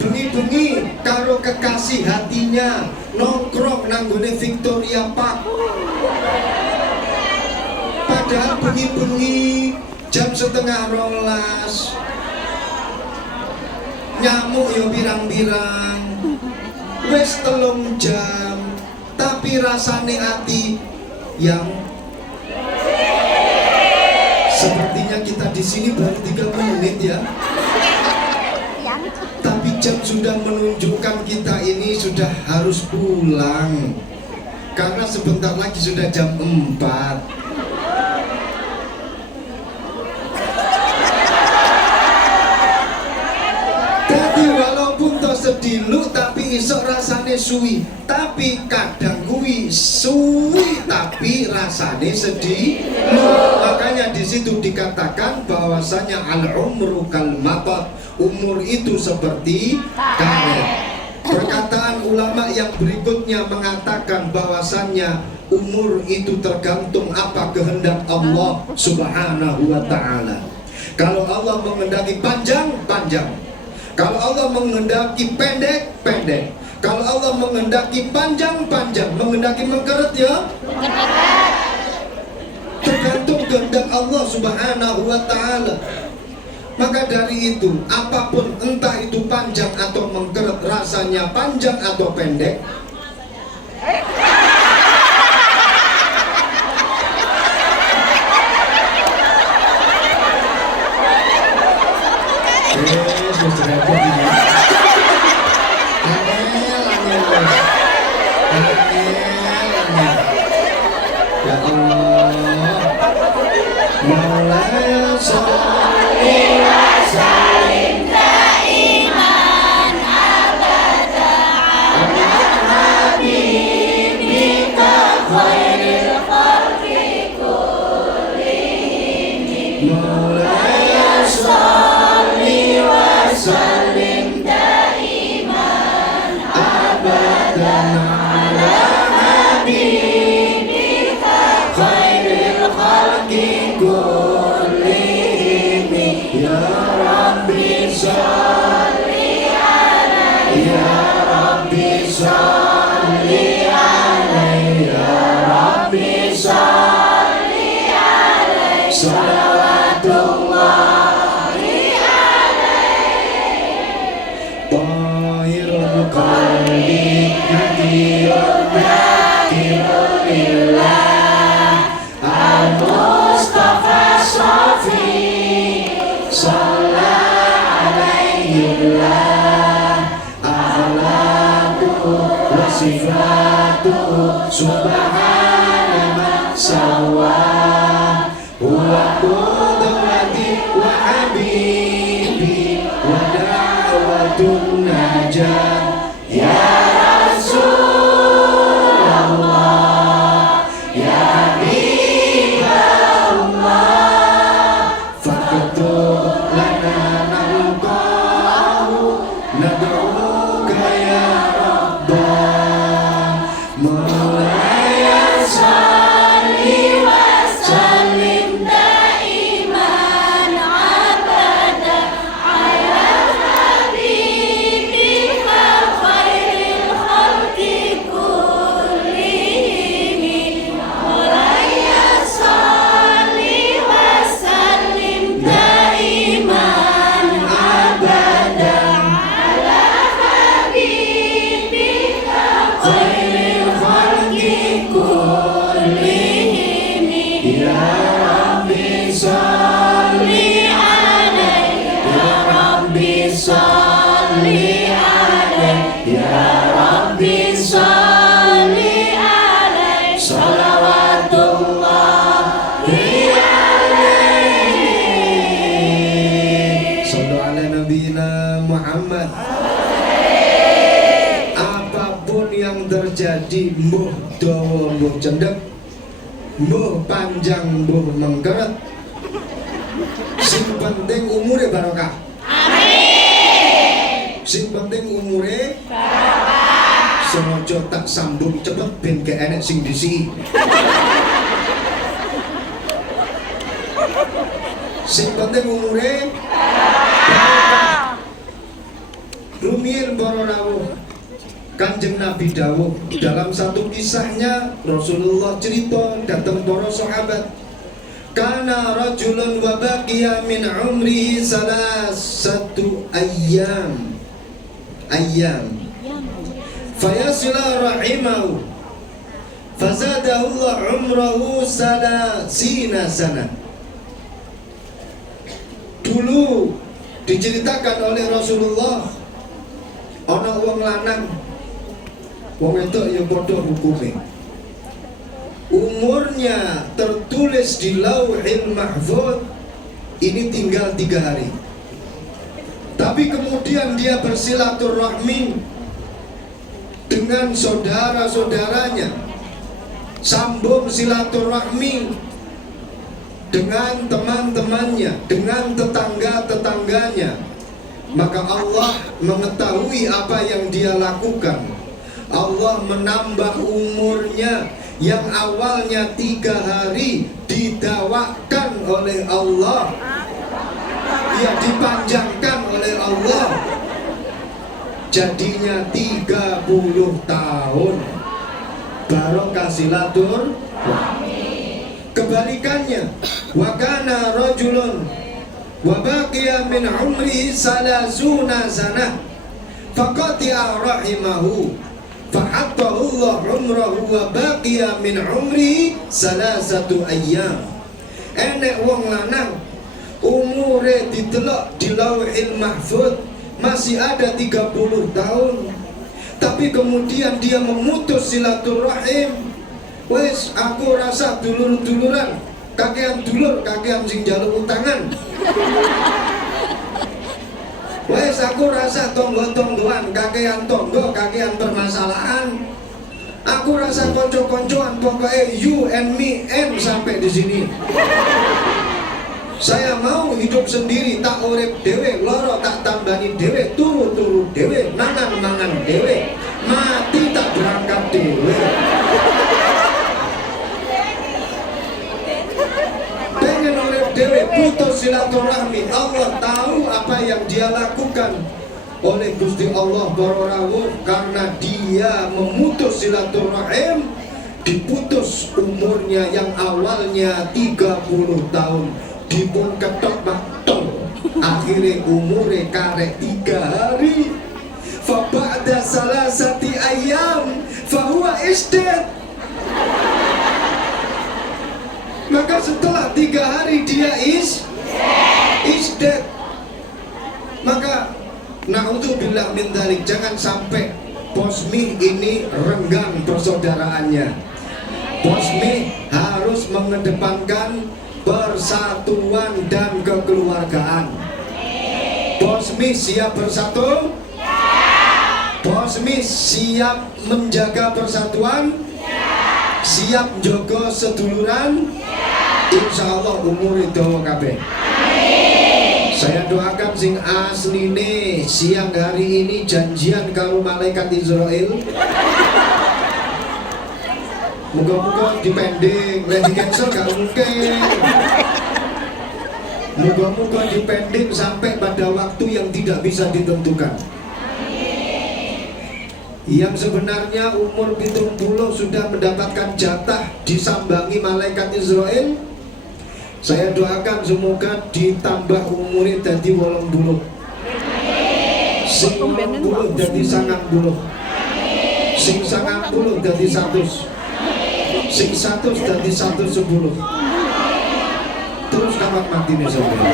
Bengi-bengi karo kekasih hatinya nongkrong nanggone Victoria Park. Padahal bengi-bengi jam 11:30 nyamuk yo pirang-pirang, wis 3 jam, tapi rasane hati yang sepertinya kita di sini baru 3 menit ya. Tapi jam sudah menunjukkan kita ini sudah harus pulang. Karena sebentar lagi sudah jam 4. Jadi walaupun to sedilu tapi isok rasane suwi. Tapi kadang kuwi suwi tapi rasane sedilu. Makanya di situ dikatakan bahwasanya al-umru kal matat. Umur itu seperti karet. Perkataan ulama yang berikutnya mengatakan bahwasannya umur itu tergantung apa kehendak Allah Subhanahu wa ta'ala. Kalau Allah menghendaki panjang, panjang. Kalau Allah menghendaki pendek, pendek. Kalau Allah menghendaki panjang, panjang. Menghendaki mengkeret ya? Tergantung kehendak Allah Subhanahu wa ta'ala. Maka dari itu, apapun entah itu panjang atau mengkeret, rasanya panjang atau pendek, ya Allah, Maulana sholli wa sallim daiman abada ala habibika khairil khalqi kullihim. Maulana sholli wa sallim daiman abadan ala habibika khairil khalqi kullihim. Ya Rabbi sholli alaihi, ya Rabbi sholli alaihi, ya Rabbi sholli alaihi, shalawatullahi alaihi. Tahirul qalbi nadirul nakirul lillah, al-Mustafa Shafi Sallallahu alaihi lah, akhlaquhu wa sifatuhu subhana ma sawah, huwa qudwati wa habibi wa da'watun najah. Ya Rasulullah, ya Habiballah, faktub lana nalqahu nad'uka ya Rabbah. Maulaya sholli wa sallim daiman abada ala habibika khairil khalqi kullihim. Maulaya sholli wa sallim daiman abada ala habibika khairil khalqi terjadi mbuh dawa mbuh cendek, mbuh panjang mbuh mengkeret, sing penting umure barokah. Amin. Sing penting umure barokah. Semojo tak sambung cepet ben gak enek sing disi. Sing penting umure barokah. Rumiyin para rawuh, Kanjeng Nabi dawuh dalam satu kisahnya, Rasulullah cerita datang para sahabat, kana rajulun wa baqiya min umrihi salasatu ayyam fayasila rahimahu fazadahu Allah umrahu salasina sana. Dulu diceritakan oleh Rasulullah, ana wong lanang wong wedok ya padha hukume. Umurnya tertulis di Lauhil Mahfuz ini tinggal 3 hari. Tapi kemudian dia bersilaturahmi dengan saudara-saudaranya, sambung silaturahmi dengan teman-temannya, dengan tetangga-tetangganya. Maka Allah mengetahui apa yang dia lakukan. Allah menambah umurnya yang awalnya 3 hari didakwakan oleh Allah, ya dipanjangkan oleh Allah, jadinya 30 tahun. Barokah silaturahmi. Kebalikannya, wa kana rajulun wa baqiya min umrihi salasuna sanah faqati'a rahimahu fahattahu Allah umrahu wa baqiya min umrihi salasatu ayyam. Enek wong lanang umure ditelok di Lauhil Mahfuz masih ada 30 tahun, tapi kemudian dia memutus silaturahim. Wes aku rasa dulur-duluran, kakean dulur, kakean sing njaluk utangan. Wes aku rasa tonggo-tonggoan, kakean tonggo, kakean permasalahan. Aku rasa konco-koncoan, pokoknya you and me and sampai di sini. Saya mau hidup sendiri, tak urip dewe, loro tak tambani dewe, turu-turu dewe, mangan-mangan dewe, mati tak berangkat dewe. Pengen urip dewe, putus silaturahmi. Allah tahu apa yang dia lakukan oleh Gusti Allah para rawuh, karena dia memutus silaturahim, diputus umurnya yang awalnya 30 tahun. Dipun ketok maktol, akhirnya umure karek 3 hari. Fa ba'da salasati ayyam fa huwa isdad. Maka setelah 3 hari dia isdad. Maka na'udzubillah min dzalik, jangan sampai Posmi ini renggang persaudaraannya. Posmi harus mengedepankan persatuan dan kekeluargaan. Posmi siap bersatu? Posmi siap menjaga persatuan? Siap jaga seduluran? Insya Allah umur dawa kabeh. Saya doakan sing asli nih siang hari ini janjian karo malaikat Israel. Moga-moga dipending, di cancel gak mungkin. Moga-moga dipending sampai pada waktu yang tidak bisa ditentukan. Yang sebenarnya umur 70 sudah mendapatkan jatah disambangi malaikat Israel. Saya doakan semoga ditambah umurnya jadi 80. Sing 80 jadi 90. Sing 90 jadi 100. Sing 100 jadi 110. Terus kapan mati nih saudara?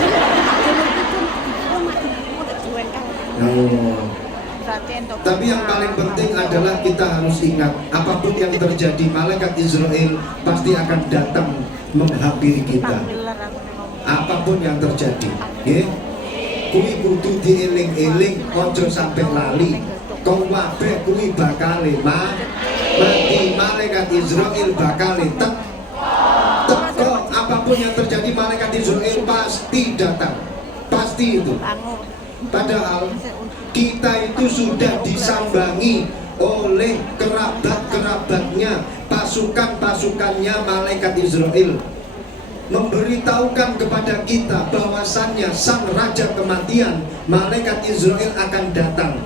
Tapi yang paling penting adalah kita harus ingat, apapun yang terjadi, malaikat Israel pasti akan datang menghampiri kita. Apapun yang terjadi, ya, kuwi kudu dieling-eling, ojo sampai lali. Kau wabeh kuwi bakal Israel bakal teko, apapun yang terjadi malaikat Israel pasti datang, pasti itu. Padahal kita itu sudah disambangi oleh kerabat-kerabatnya, pasukan-pasukannya malaikat Israel, memberitahukan kepada kita bahwasannya sang raja kematian malaikat Israel akan datang.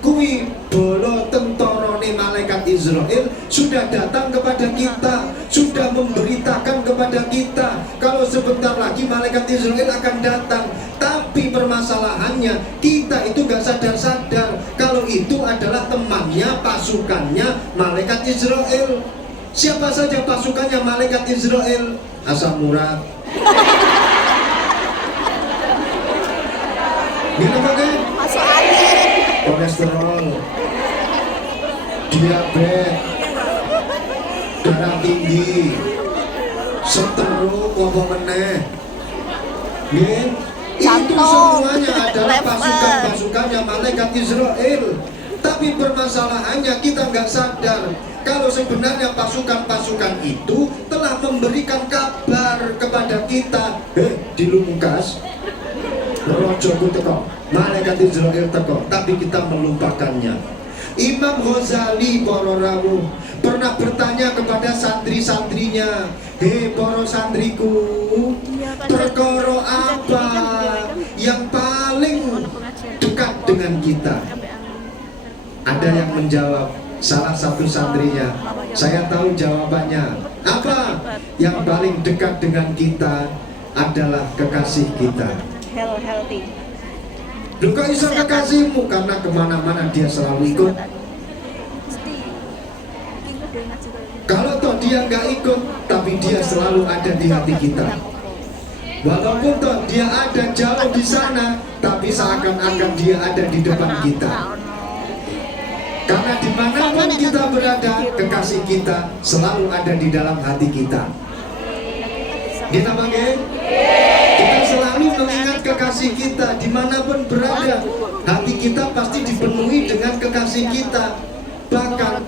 Kui bolo tentorone malaikat Israel sudah datang kepada kita, sudah memberitakan kepada kita kalau sebentar lagi malaikat Israel akan datang. Tapi permasalahannya kita itu gak sadar-sadar kalau itu adalah temannya, pasukannya malaikat Israel. Siapa saja pasukannya malaikat Israel? Asam urat, minum Masuk angin. kolesterol, diabetes, darah tinggi, stroke, apa meneh. Itu semuanya adalah pasukan-pasukannya malaikat Israel. Tapi permasalahannya kita nggak sadar kalau sebenarnya pasukan-pasukan itu telah memberikan kabar kepada kita, di Lukas, rojoku teko, malaikat Israel teko, tapi kita melupakannya. Imam Ghazali para rawuh pernah bertanya kepada santri-santrinya, para santriku, perkara apa yang paling dekat dengan kita? Ada yang menjawab, salah satu santrinya, saya tahu jawabannya. Apa? Yang paling dekat dengan kita adalah kekasih kita. Healthy. Lu kok bisa kekasihmu? Karena kemana-mana dia selalu ikut. Kalau toh dia nggak ikut, tapi dia selalu ada di hati kita. Walaupun toh dia ada jauh di sana, tapi seakan-akan dia ada di depan kita. Karena dimanapun kita berada, kekasih kita selalu ada di dalam hati kita. Kita pakai? Kita selalu mengingat kekasih kita dimanapun berada. Hati kita pasti dipenuhi dengan kekasih kita. Bahkan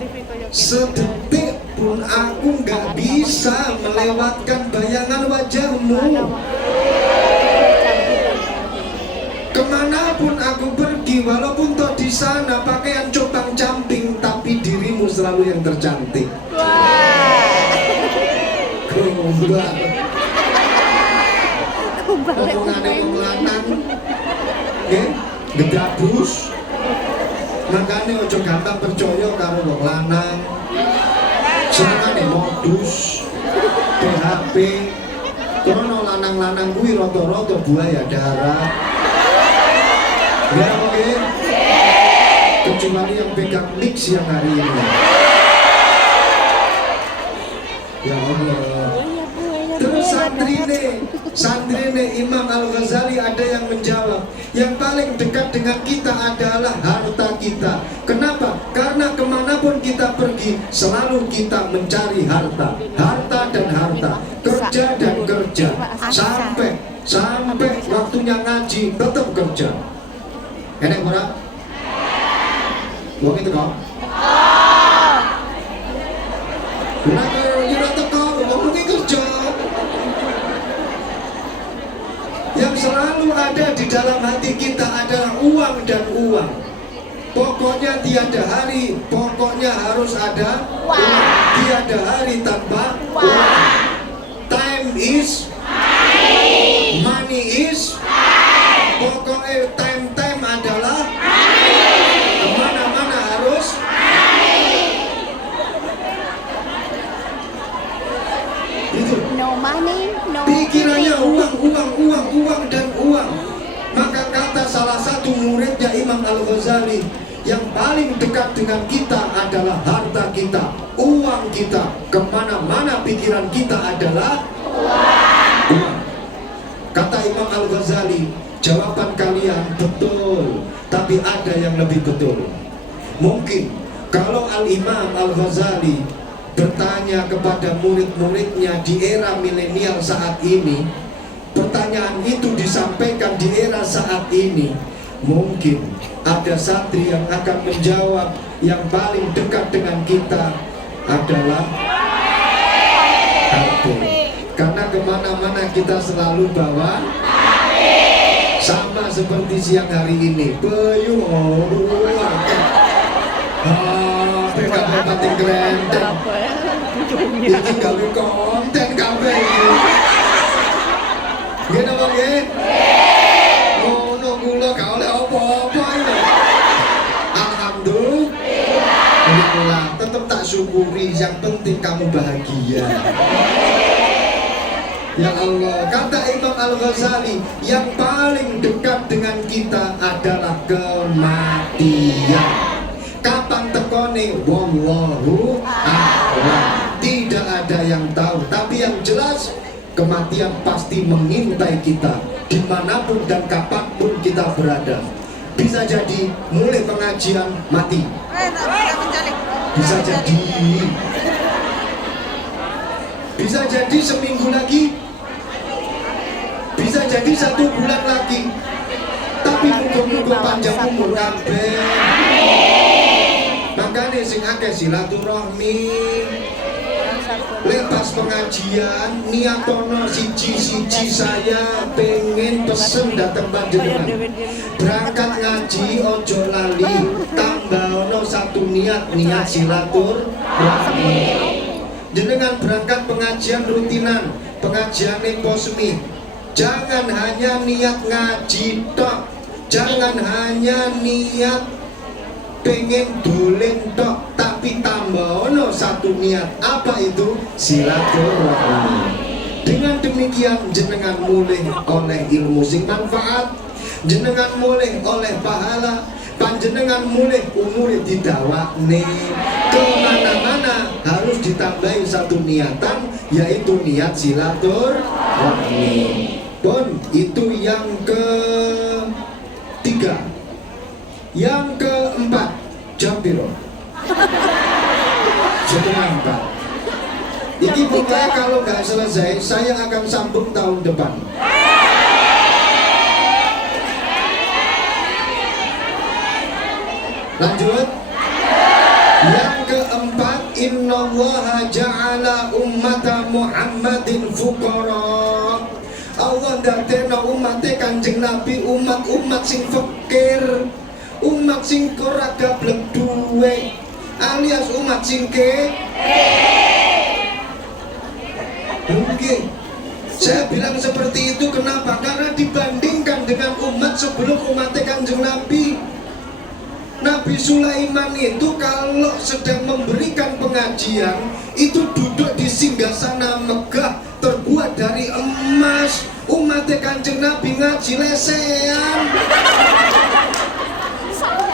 sedetik pun aku nggak bisa melewatkan bayangan wajahmu. Kemanapun aku pergi, walaupun toh di sana pakaian copang camping, tapi dirimu selalu yang tercantik. Gombal. Omongane wong lanang, gedabus. Makanya ojo gampang percaya karo wong lanang. Senengane modus, PHP. Kono lanang-lanang kuwi rata-rata buaya darat. Ya oke. Kecuali yang pegang mic siang hari ini. Ya Allah. Terus santrine Imam Al-Ghazali ada yang menjawab, yang paling dekat dengan kita adalah harta kita. Kenapa? Karena kemanapun kita pergi, selalu kita mencari harta, harta dan harta, kerja dan kerja, sampai waktunya ngaji tetap kerja. Enak ora? Wong itu kok? Ora teko, wong iki kerja. Yang selalu ada di dalam hati kita adalah uang dan uang. Pokoknya tiada hari, pokoknya harus ada uang. Tiada hari tanpa uang. Time is money is. Pokoknya time adalah kemana-mana harus. Itu. No money, no Pikirannya eating. uang dan uang. Maka kata salah satu muridnya Imam Al-Ghazali, yang paling dekat dengan kita adalah harta kita, uang kita. Kemana-mana pikiran kita adalah uang. Kata Imam Al-Ghazali, jawaban kalian betul, tapi ada yang lebih betul. Mungkin kalau Al-Imam Al-Ghazali bertanya kepada murid-muridnya di era milenial saat ini, pertanyaan itu disampaikan di era saat ini, mungkin ada santri yang akan menjawab yang paling dekat dengan kita adalah Karena kemana-mana kita selalu bawa sama seperti siang hari ini. Bayu PKB pating grenteng. Iki gawe konten kabeh iki. Nggih napa nggih? Ngono kula gak oleh apa-apa iki. Alhamdulillah, tetap tak syukuri, yang penting kamu bahagia. Ya Allah, kata Imam Al-Ghazali, yang paling dekat dengan kita adalah kematian. Kapan tekone? Wallahu a'lam. Tidak ada yang tahu, tapi yang jelas kematian pasti mengintai kita dimanapun dan kapanpun kita berada. Bisa jadi mulai pengajian mati, bisa jadi seminggu lagi, bisa jadi 1 bulan lagi. Tapi muga-muga panjang umur kabeh. Makanya sing akeh silaturahmi, lepas pengajian niatono siji-siji, saya pengen pesen datang panjenengan berangkat ngaji ojo lali, tambah 1 niat silaturahmi. Jenengan berangkat pengajian rutinan, pengajian posmi, jangan hanya niat ngaji tok, jangan hanya niat pengen dolen tok, tapi tambah 1 niat. Apa itu? Silaturahmi. Dengan demikian jenengan mulai oleh ilmu sing manfaat, jenengan mulai oleh pahala, panjenengan mulai umur didawakne kemana-mana harus ditambahi 1 niatan, yaitu niat silaturahmi. Pun itu yang ketiga. Yang keempat, jam piro? 3:30. Ini pokoknya kalau nggak selesai, saya akan sambung tahun depan. Lanjut. Yang keempat, innallaha ja'ala ummata Muhammadin fuqara. Allah ndadekno umat Kanjeng Nabi umat sing fakir, umat sing ora gablek duwe, alias umat sing mungkin. Saya bilang seperti itu kenapa? Karena dibandingkan dengan umat sebelum umat Kanjeng Nabi, Nabi Sulaiman itu kalau sedang memberikan pengajian itu duduk di singgasana megah terbuat dari emas. Umat Kanjeng Nabi ngaji lesehan.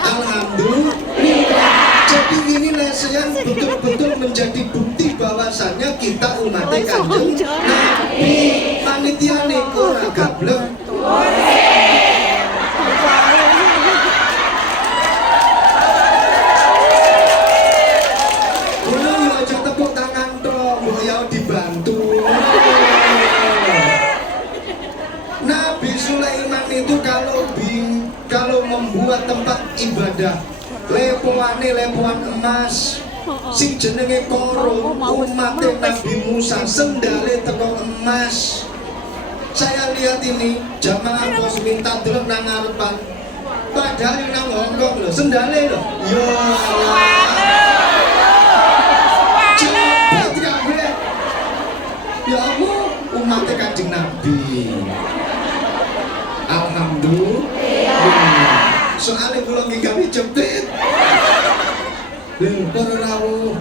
Alhamdulillah. Jadi ini lesehan betul-betul menjadi bukti bahwasannya kita umat Kanjeng Nabi. Panitia neko ora gablek. Nabi Sulaiman itu kalau membuat tempat ibadah, lepoan emas, sing jenenge korong, umat Nabi Musa sendale teko emas. Saya lihat ini jamaah bos minta delok nang ngarepan, padahal nang Hongkong lho, sendale lho. Ya Allah. Ya Allah, umat Kanjeng Nabi. Alhamdulillah. Soalnya kalau nggak jepit, para rawuh,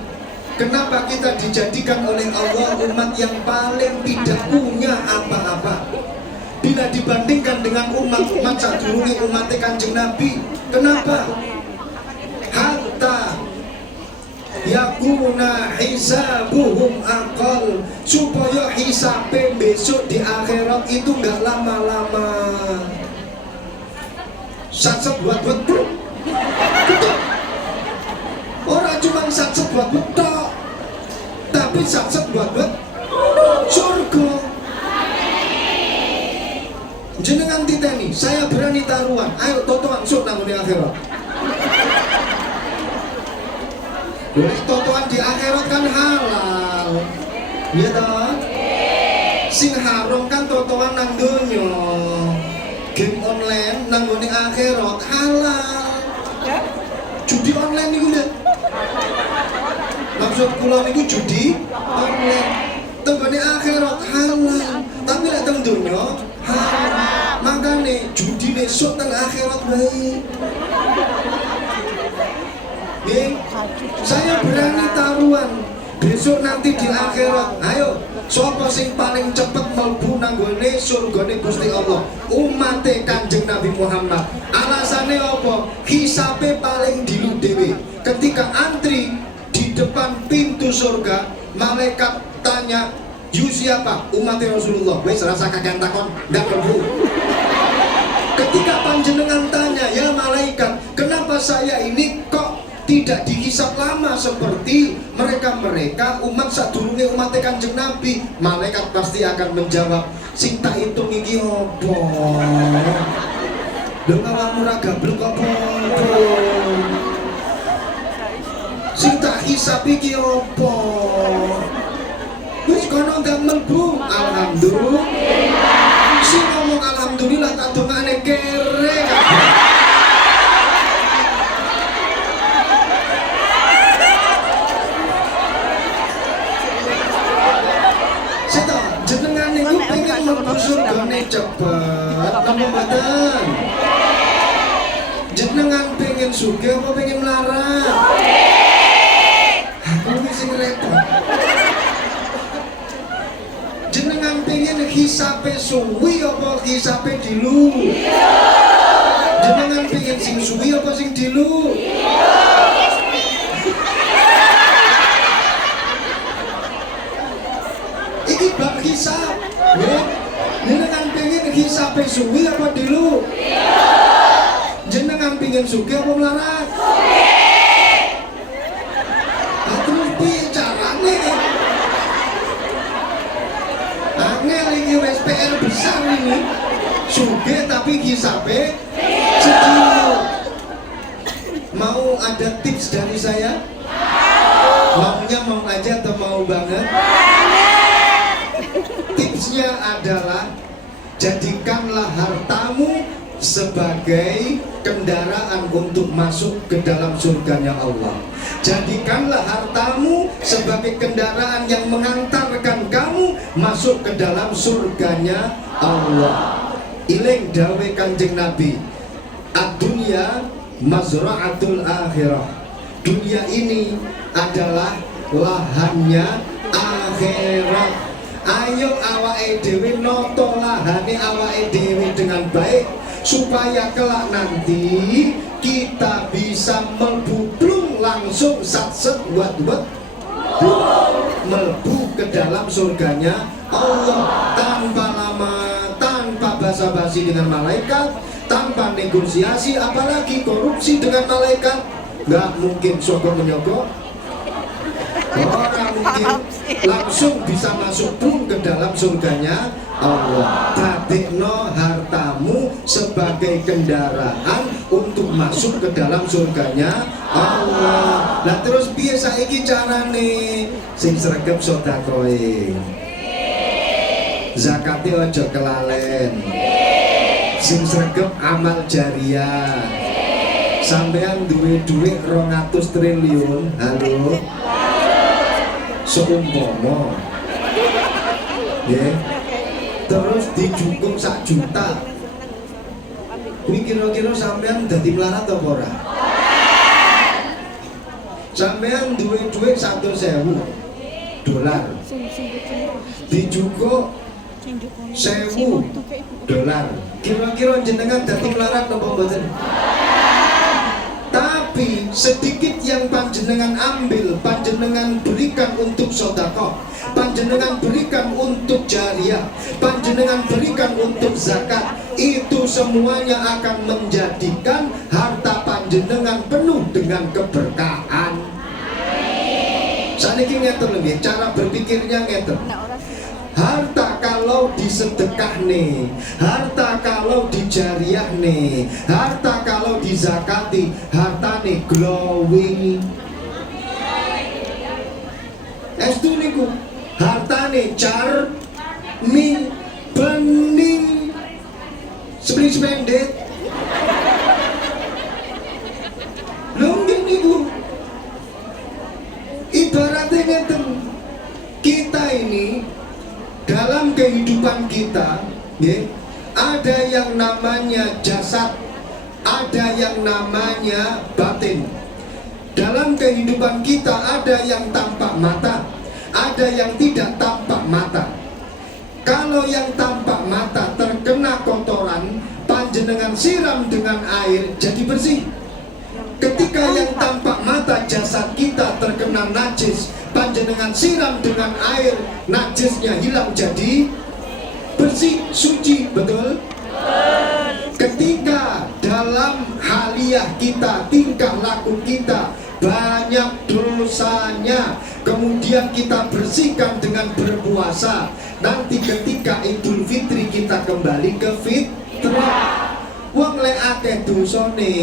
kenapa kita dijadikan oleh Allah umat yang paling tidak punya apa-apa? Bila dibandingkan dengan umat-umat sadurunge umat Kanjeng Nabi, kenapa? Hatta yakuna hisabuhum aqal, supaya hisabe besok di akhirat itu nggak lama-lama. Satset buat betul, orang cuma satset buat betul, tapi satset buat surga. Jenengan titeni, saya berani taruhan, ayo totoan sur nang di akhirat. Totoan di akhirat kan halal, iya toh? Sing haram kan totoan nang donya. Game online nang nggone akhirat halal. Judi online niku lho. Maksud kula niku judi online. Tenggone akhirat halal. Tapi lek teng donya haram. Makane judi besok teng akhirat bae. Saya berani taruhan besok nanti di akhirat. Ayo, sapa sing paling cepet mlebu nang gone surgane Gusti Allah? Umate Kanjeng Nabi Muhammad. Alasane apa? Hisabe paling dilu dhewe. Ketika antri di depan pintu surga, malaikat tanya, "You siapa?" Umat Rasulullah. Wis rasa kakean takon, ndak mlebu. Ketika panjenengan tanya, "Ya malaikat, kenapa saya ini kok tidak dihisap lama seperti mereka-mereka umat sadurunge umat Kanjeng Nabi?" Malaikat pasti akan menjawab, "Sing tak hitung iki opo? Lho awakmu ra gablek apa? Sing tak hisap iki opo? Wis kono ndak mlebu." Alhamdulillah. Sing ngomong alhamdulillah tak dongane kere kabeh. Jenengan niku pengen mlebu surgane cepet apa mboten? Jenengan pengen sugih apa pengen melarat? Aku wis sing repot. Jenengan pengen hisape suwi apa hisape dilu? Jenengan pengen sing suwi apa sing dilu? Iki bab hisab. Jenengan pengen hisabe suwi apa dilu? Jenengan pengen sugih apa melarat? Terus piye carane? Angel iki wis PR besar ini. Sugih tapi hisabe sedino. Mau ada tips dari saya? Maunya mau aja atau mau banget? Tipsnya adalah jadikanlah hartamu sebagai kendaraan untuk masuk ke dalam surganya Allah. Jadikanlah hartamu sebagai kendaraan yang mengantarkan kamu masuk ke dalam surganya Allah. Iling dawe Kanjeng Nabi, ad-dunya mazra'atul akhirah. Dunia ini adalah lahannya akhirat. Ayo awake dhewe noto lahane awake dhewe dengan baik supaya kelak nanti kita bisa melbublung langsung satset buat melbu ke dalam surganya Allah tanpa lama, tanpa basa-basi dengan malaikat, tanpa negosiasi, apalagi korupsi dengan malaikat. Nggak mungkin sogok menyogok. Orang mungkin langsung bisa masuk pun ke dalam surganya Allah. Dadekno hartamu sebagai kendaraan untuk masuk ke dalam surganya Allah. Nah terus piye saiki carane? Sing sregep sedekahe. Zakate aja kelalen. Sing sregep amal jariah. Sampean duwe duit 200 triliun, halo. Seumpama terus dijukung 1 juta, kuwi kira-kira sampean dadi melarat apa ora? Sampean duwe duit 100.000 dolar, dijukuk 1.000 dolar, kira-kira jenengan dadi melarat apa mboten? Tapi sedikit yang panjenengan ambil, panjenengan berikan untuk sedekah, panjenengan berikan untuk jariah, panjenengan berikan untuk zakat, itu semuanya akan menjadikan harta panjenengan penuh dengan keberkahan. Saniki ngeten lho, cara berpikirnya ngeten. Harta kalau disedekah nih, harta kalau dijariah nih, harta kalau dizakati, harta nih glowing. Estu niku, harta nih mie bening sependek. Mungkin ibu ibaratnya ngeten, kita ini dalam kehidupan kita ya, ada yang namanya jasad, ada yang namanya batin. Dalam kehidupan kita ada yang tampak mata, ada yang tidak tampak mata. Kalau yang tampak mata terkena kotoran, panjenengan siram dengan air jadi bersih. Ketika yang tampak mata jasad kita terkena najis, panjenengan siram dengan air, najisnya hilang jadi bersih, suci, betul? Ketika dalam haliah kita, tingkah laku kita banyak dosanya, kemudian kita bersihkan dengan berpuasa, nanti ketika Idul Fitri kita kembali ke fitrah. Wong lek akeh dosane,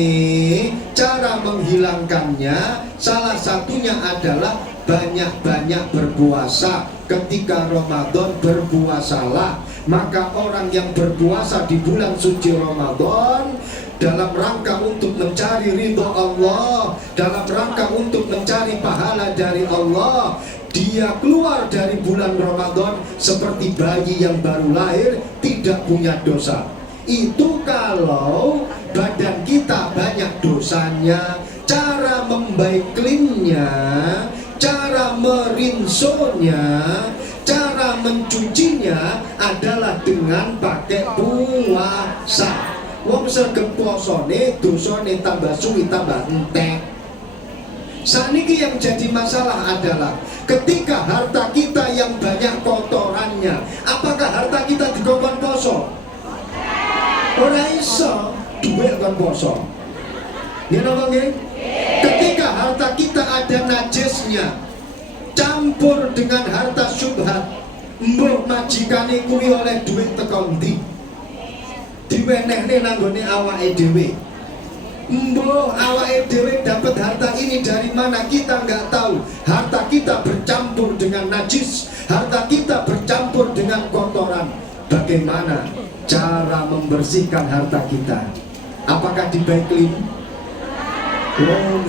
cara menghilangkannya salah satunya adalah banyak-banyak berpuasa. Ketika Ramadan berpuasalah. Maka orang yang berpuasa di bulan suci Ramadan dalam rangka untuk mencari ridho Allah, dalam rangka untuk mencari pahala dari Allah, dia keluar dari bulan Ramadan seperti bayi yang baru lahir, tidak punya dosa. Itu kalau badan kita banyak dosanya. Cara membaiklinnya, cara merinsonya, cara mencucinya adalah dengan pakai puasa. Wong sregep posone dosane tambah suwi tambah entek. Saniki yang jadi masalah adalah ketika harta kita yang banyak kotorannya, apakah harta kita dikongkon poso? Ora iso, duit kon poso. Ya napa nggih? Ketika harta kita ada najisnya, campur dengan harta syubhat, mbok majikane kuwi oleh duit teko ndi? Diwenehne nanggone awake dhewe. Mbok awake dhewe dapat harta ini dari mana kita nggak tahu. Harta kita bercampur dengan najis, harta kita bercampur dengan kotoran. Bagaimana cara membersihkan harta kita? Apakah dibaiklin?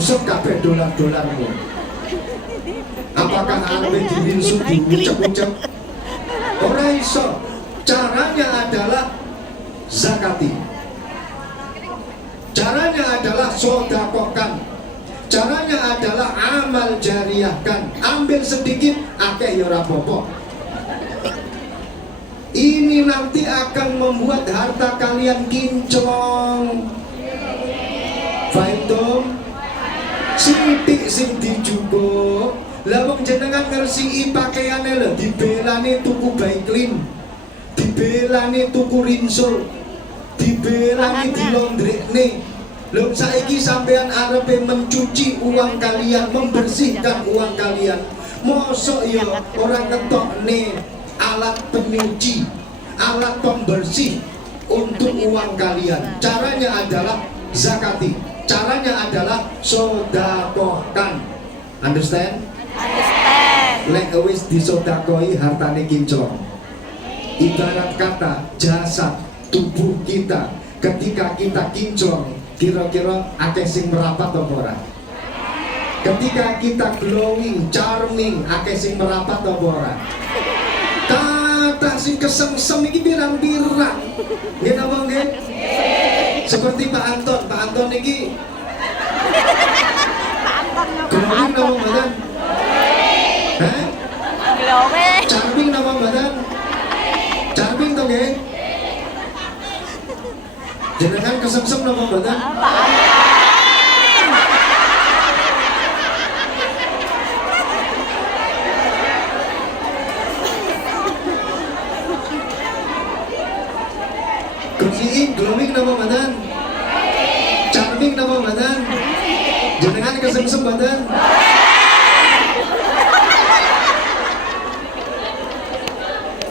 Sok kabeh dolar-dolarmu. Apakah arep dirinsu diucap-ucap? Ora iso. Caranya adalah zakati. Caranya adalah sodakokan. Caranya adalah amal jariyahkan. Ambil sedikit, akeh ya ora apa-apa. Ini nanti akan membuat harta kalian kinclong. Fahim? Sithik sing dijupuk. Lah wong jenengan ngersiki pakaiane lho, dibelani tuku baiklin, dibelani tuku rinso, dibelani dilondrekne. Lho saiki sampean arepe mencuci uang kalian, membersihkan uang kalian. Mosok ya orang ngetokne alat penyuci, alat pembersih untuk uang kalian. Caranya adalah zakati. Caranya adalah sodakohkan. Understand? Understand. Lek wis disodakoi hartane kinclong. Ibarat kata jasad tubuh kita ketika kita kinclong, kira-kira akeh sing merapat apa ora? Ketika kita glowing, charming, akeh sing merapat apa ora? Kata sing kesem-sem iki pirang-pirang. Nggih napa nggih? Seperti Pak Anton iki glowing napa mboten? Hah? Glowing. Charming napa mboten? Charming to nggih? Jenengan kesem-sem napa mboten? Kursiin glowing napa mboten? Charming napa mboten? Jenengan kesem-sem mboten?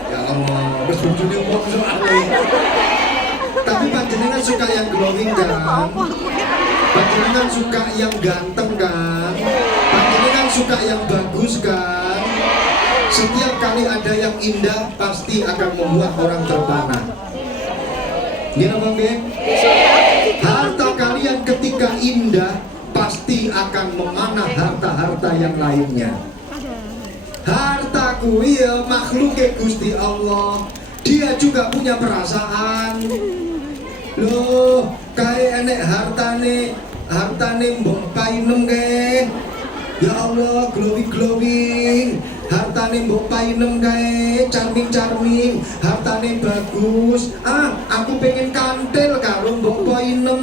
Ya Allah, wis bojone wong soalé. Tapi panjenengan suka yang glowing kan? Panjenengan suka yang ganteng kan? Panjenengan suka yang bagus kan? Setiap kali ada yang indah pasti akan membuat orang terpana. Gimana Bang Ge? Harta kalian ketika indah pasti akan memanah harta-harta yang lainnya. Hartaku iya makhluknya Gusti Allah. Dia juga punya perasaan. Loh, kayak enek hartane mbok painem ge. Ya Allah, glowing. Hartane mbok painem kae, charming. Hartane bagus. Aku pengen kantil karo mbok painem.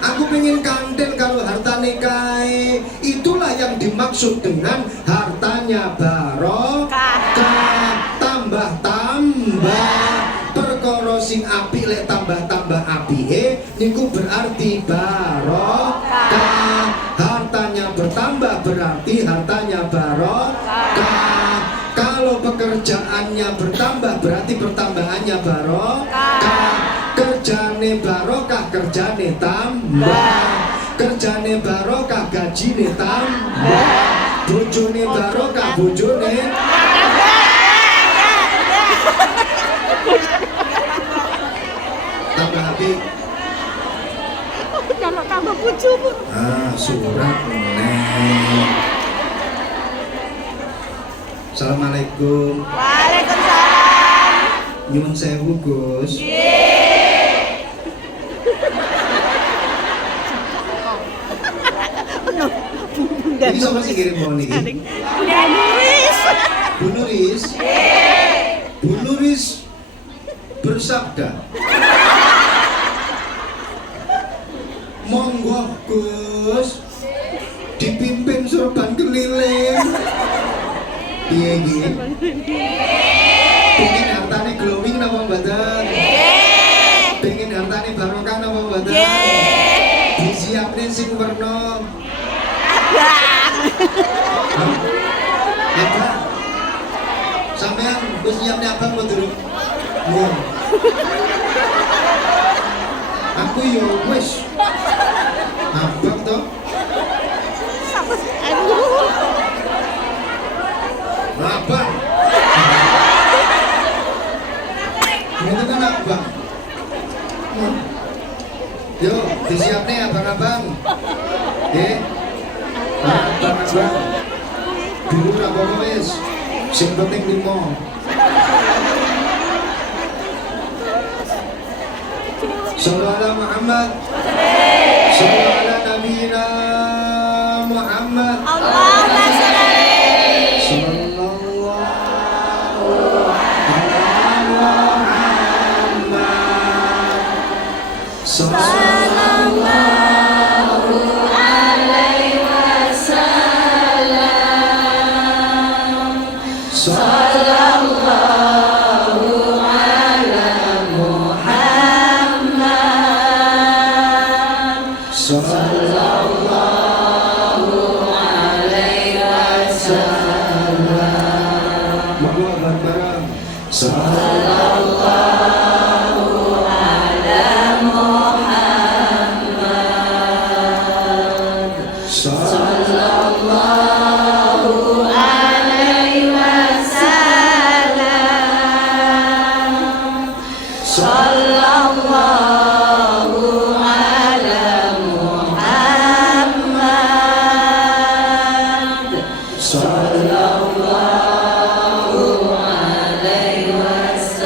Aku pengen kantil karo hartane kae. Itulah yang dimaksud dengan hartanya barokah. Tambah perkara sing apik lek tambah apike niku berarti barokah. Hartanya bertambah berarti hartanya barokah. Kalau pekerjaannya bertambah berarti pertambahannya barokah. Kerjane barokah, kerjane tambah. Kerjane barokah, gajine tambah. Bojone barokah, bojone tambah apik. Kalau tambah bojomu. Surat meneh. Assalamualaikum. Waalaikumsalam. Nyuwun sewu Gus. Ini sama sih kirim mau nih. Bu Nuris. Bu Nuris bersabda, monggo Gus dipimpin sorban keliling. Piye iki? Pengen hartane glowing napa mboten? Pengen hartane barokah napa mboten? Disiapne sing werna abang. Sampean wis nyiapne abang apa durung? Iya. Aku yo wis. Abang toh? Abang. Itu kan abang. Yo, disiapne abang-abang. Abang-abang. Dulu ra apa wis. Sing penting 5. Sallallahu alaihi Muhammad. Sallallahu alaihi nabiyina Muhammad. Allahumma shalli alaihi. Sallallahu alaihi Muhammad. Sallallahu alaihi wasallam. Sallallahu ala Muhammad. Sallallahu alaihi wasallam. Monggo bareng-bareng. Sallallahu ala Muhammad. Sallallahu alaihi wasallam. Sallallahu ala Muhammad. Sallallahu alaihi wasallam.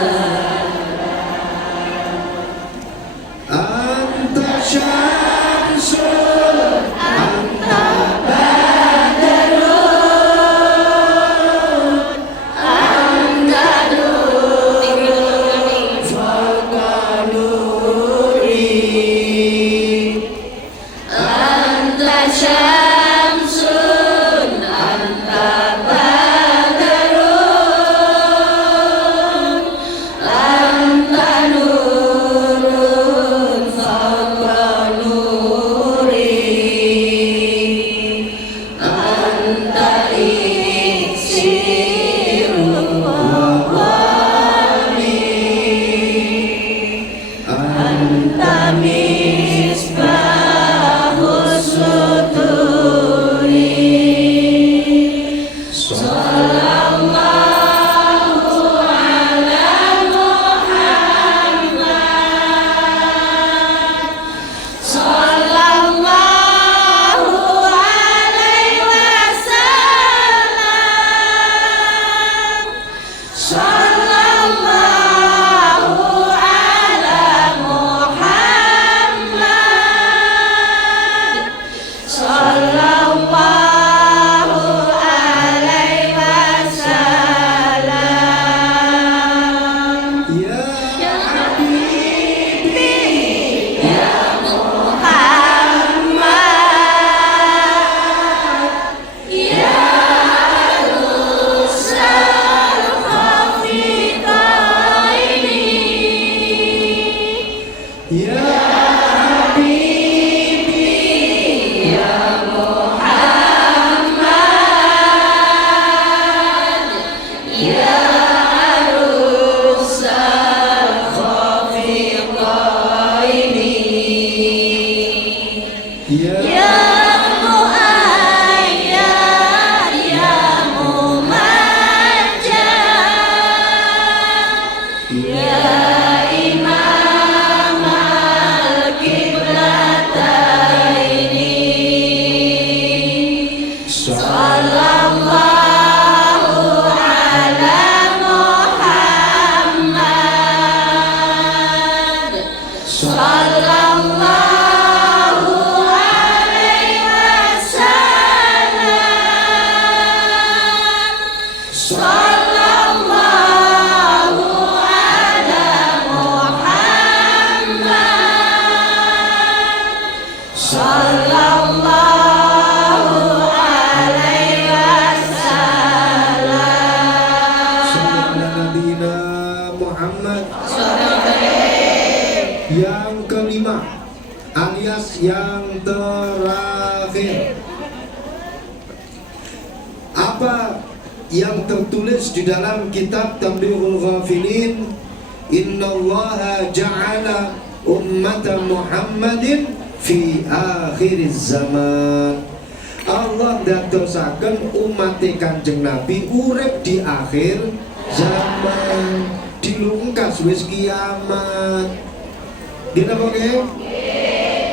Ya Muhammad. Yang kelima alias yang terakhir, apa yang tertulis di dalam kitab Tanbihul Ghafilin, innallaha ja'ala ummata Muhammadin fi akhir zaman. Allah dadosaken umat Kanjeng Nabi urip di akhir zaman, dilungkas wis kiamat. Kenapa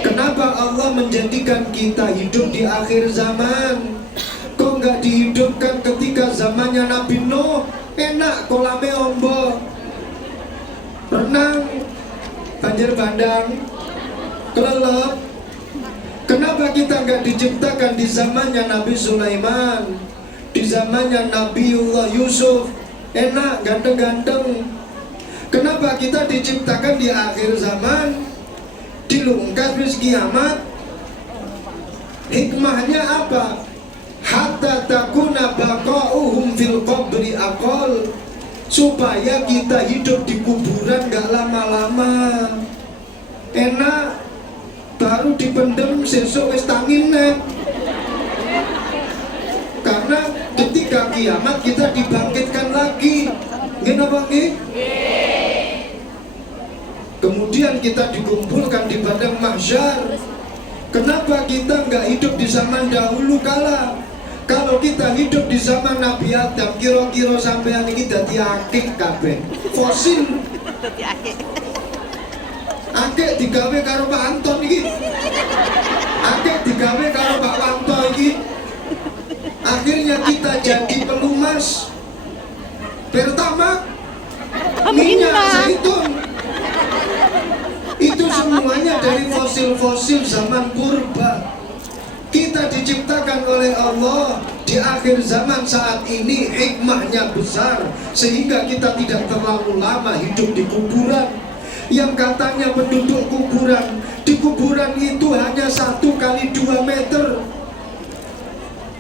Kenapa Allah menjadikan kita hidup di akhir zaman? Kok nggak dihidupkan ketika zamannya Nabi Nuh? Enak kolame ombo, renang, banjir bandang, kelelep. Kenapa kita nggak diciptakan di zamannya Nabi Sulaiman, di zamannya Nabiullah Yusuf? Enak, ganteng-ganteng. Kenapa kita diciptakan di akhir zaman, dilungkas wis kiamat? Hikmahnya apa? Hatta takuna baqa'uhum fil qabri aqal, supaya kita hidup di kuburan gak lama-lama. Enak, baru dipendem sesuk wis tangine. Karena ketika kiamat kita dibangkitkan lagi. Nggih napa nggih? Kemudian kita dikumpulkan di padang mahsyar. Kenapa kita nggak hidup di zaman dahulu kala? Kalau kita hidup di zaman Nabi Adam, kira-kira sampean iki dadi akik kabeh. Fosil. Akik digawe karo Pak Anton iki. Akik digawe karo Pak Wanto iki. Akhirnya kita jadi pelumas, pertamax, minyak zaitun. Itu semuanya dari fosil-fosil zaman purba. Kita diciptakan oleh Allah di akhir zaman saat ini, hikmahnya besar, sehingga kita tidak terlalu lama hidup di kuburan. Yang katanya penduduk kuburan, di kuburan itu hanya 1 kali 2 meter.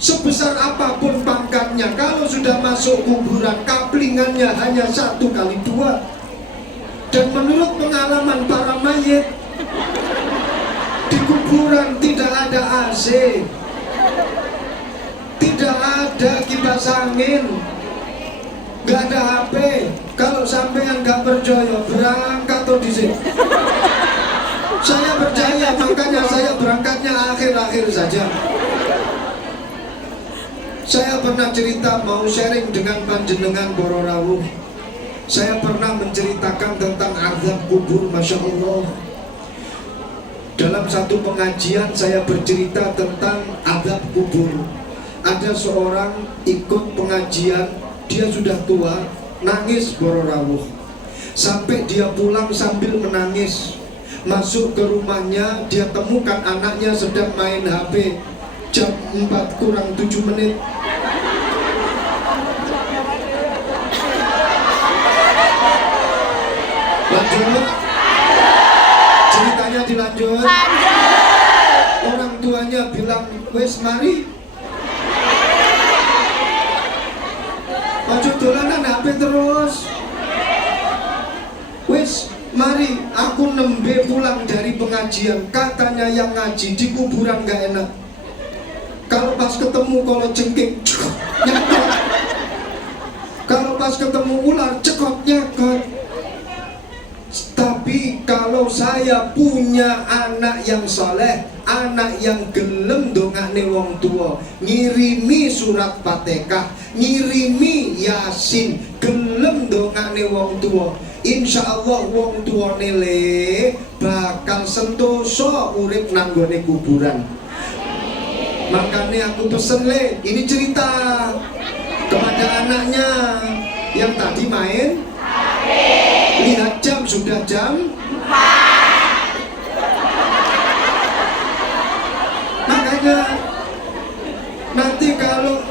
Sebesar apapun pangkatnya, kalau sudah masuk kuburan, kaplingannya hanya 1 kali 2. Dan menurut pengalaman para mayit, di kuburan tidak ada AC, tidak ada kipas angin, gak ada HP. Kalau sampean gak percaya, berangkat atau disini. Saya percaya, makanya saya berangkatnya akhir-akhir saja. Saya pernah cerita, mau sharing dengan panjenengan Boro Rawuh. Saya pernah menceritakan tentang azab kubur, Masya Allah. Dalam satu pengajian saya bercerita tentang azab kubur. Ada seorang ikut pengajian, dia sudah tua, nangis Boro Rawuh. Sampai dia pulang sambil menangis. Masuk ke rumahnya, dia temukan anaknya sedang main HP. Jam 4 kurang 7 menit. Lanjut, ceritanya dilanjut. Orang tuanya bilang, wes mari, ojo dolanan HP terus. Wes mari, aku nembe pulang dari pengajian. Katanya yang ngaji di kuburan gak enak. Kalau pas ketemu kalau jengking, nyangkut. Kalau pas ketemu ular cekot nyekot. Tapi kalau saya punya anak yang soleh, anak yang gelem dongane wong tua, ngirimi surat Fatihah, ngirimi Yasin, gelem dongane wong tua, insya Allah wong tua nile bakal sentoso urip nanggone kuburan. Makanya aku pesen le, ini cerita kepada anaknya yang tadi main. Lihat jam, sudah jam 4. Makanya nanti kalau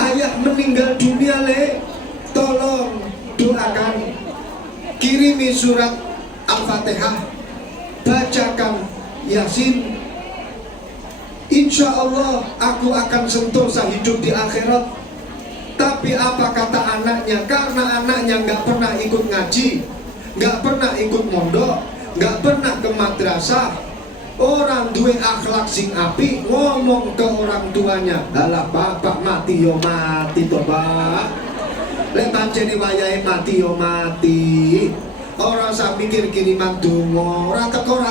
ayah meninggal dunia le, tolong doakan, kirimi surat Al-Fatihah, bacakan Yasin. Insya Allah aku akan sentosa hidup di akhirat. Tapi apa kata anaknya? Karena anaknya nggak pernah ikut ngaji, nggak pernah ikut mondok, nggak pernah ke madrasah. Orang duwe akhlak sing api, ngomong ke orang tuanya, "Halah bapak mati yo mati toh pak, lek pancene wayahe mati yo mati. Orang sak mikir kiriman donga, ora teko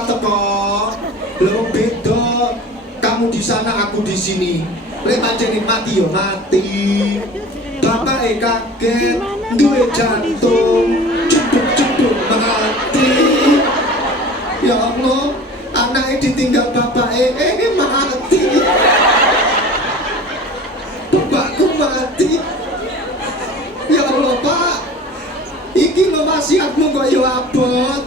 lho beda. Kamu di sana, aku di sini. Lek pancene mati yo mati." Bapak kaget, duwe jantung, ceduk mati. Ya Allah, anaknya ditinggal bapak mati. Bapakku mati. Ya Allah pak, iki lo wasiatmu kok yo abot.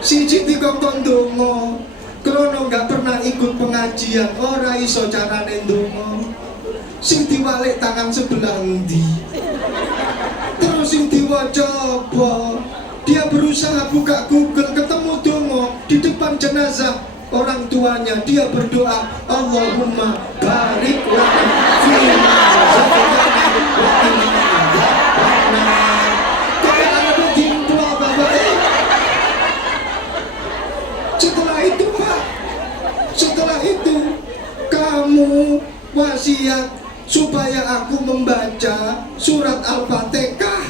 Siji dikongkon donga, krono gak pernah ikut pengajian, ora iso carane donga. Sing diwalik tangan sebelah endi? Terus sing diwaca apa? Dia berusaha buka Google, ketemu donga di depan jenazah orang tuanya. Dia berdoa, Allahumma barik lana fima razaqtana wa qina adzabannar. Kaya ada dimplo bapak. Setelah itu pak, setelah itu kamu wasiat supaya aku membaca surat Al-Fatihah.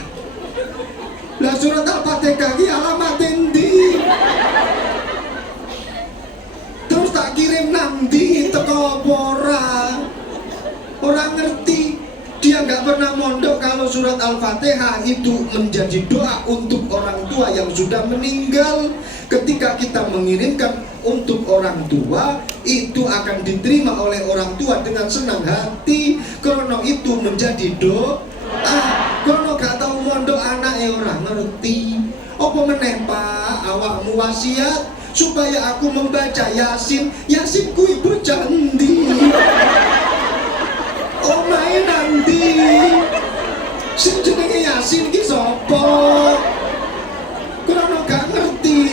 Lah surat Al-Fatihah ki alamat endi? Terus tak kirim nanti teko ora? Orang ngerti. Dia nggak pernah mondok kalau surat Al-Fatihah itu menjadi doa untuk orang tua yang sudah meninggal. Ketika kita mengirimkan untuk orang tua, itu akan diterima oleh orang tua dengan senang hati. Krono itu menjadi doa. Krono gak tahu mondok anaknya orang ngerti. Apa meneh pak, awakmu wasiat supaya aku membaca Yasin. Yasin kui bocah endi? Oh main nanti. Sing jenenge Yasin ki sapa? Krono gak ngerti.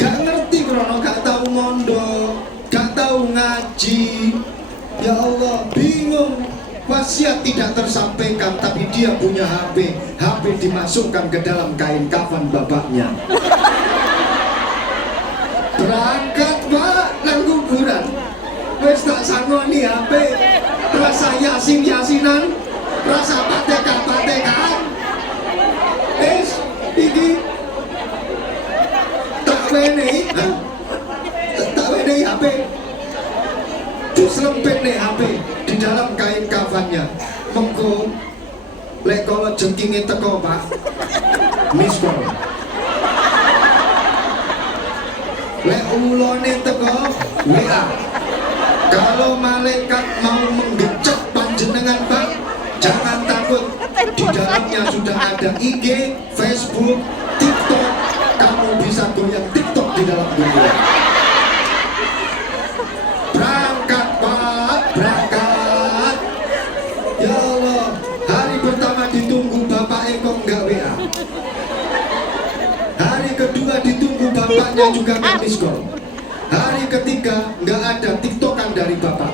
Gak ngerti krono gak tahu mondok, gak tahu ngaji. Ya Allah, bingung. Wasiat tidak tersampaikan, tapi dia punya HP. HP dimasukkan ke dalam kain kafan bapaknya. Berangkat pak nang kuburan. Wes tak sangoni HP. Rasa Yasinan, rasa Fatihah. Wes iki tak wenehi HP. Diselempit nih HP di dalam kain kafannya. Mengko lek kalau jengkinge teko pak, miss call. Lek ulone teko WA. Kalau malaikat mau menggecek panjenengan pak, jangan takut. Di dalamnya sudah ada IG, Facebook, TikTok. Kamu bisa goyang TikTok di dalam dunia. Berangkat pak, berangkat. Ya Allah, hari pertama ditunggu bapak kok enggak WA. Hari kedua ditunggu bapaknya juga enggak miss call. Hari ketiga enggak ada TikTokan dari bapak.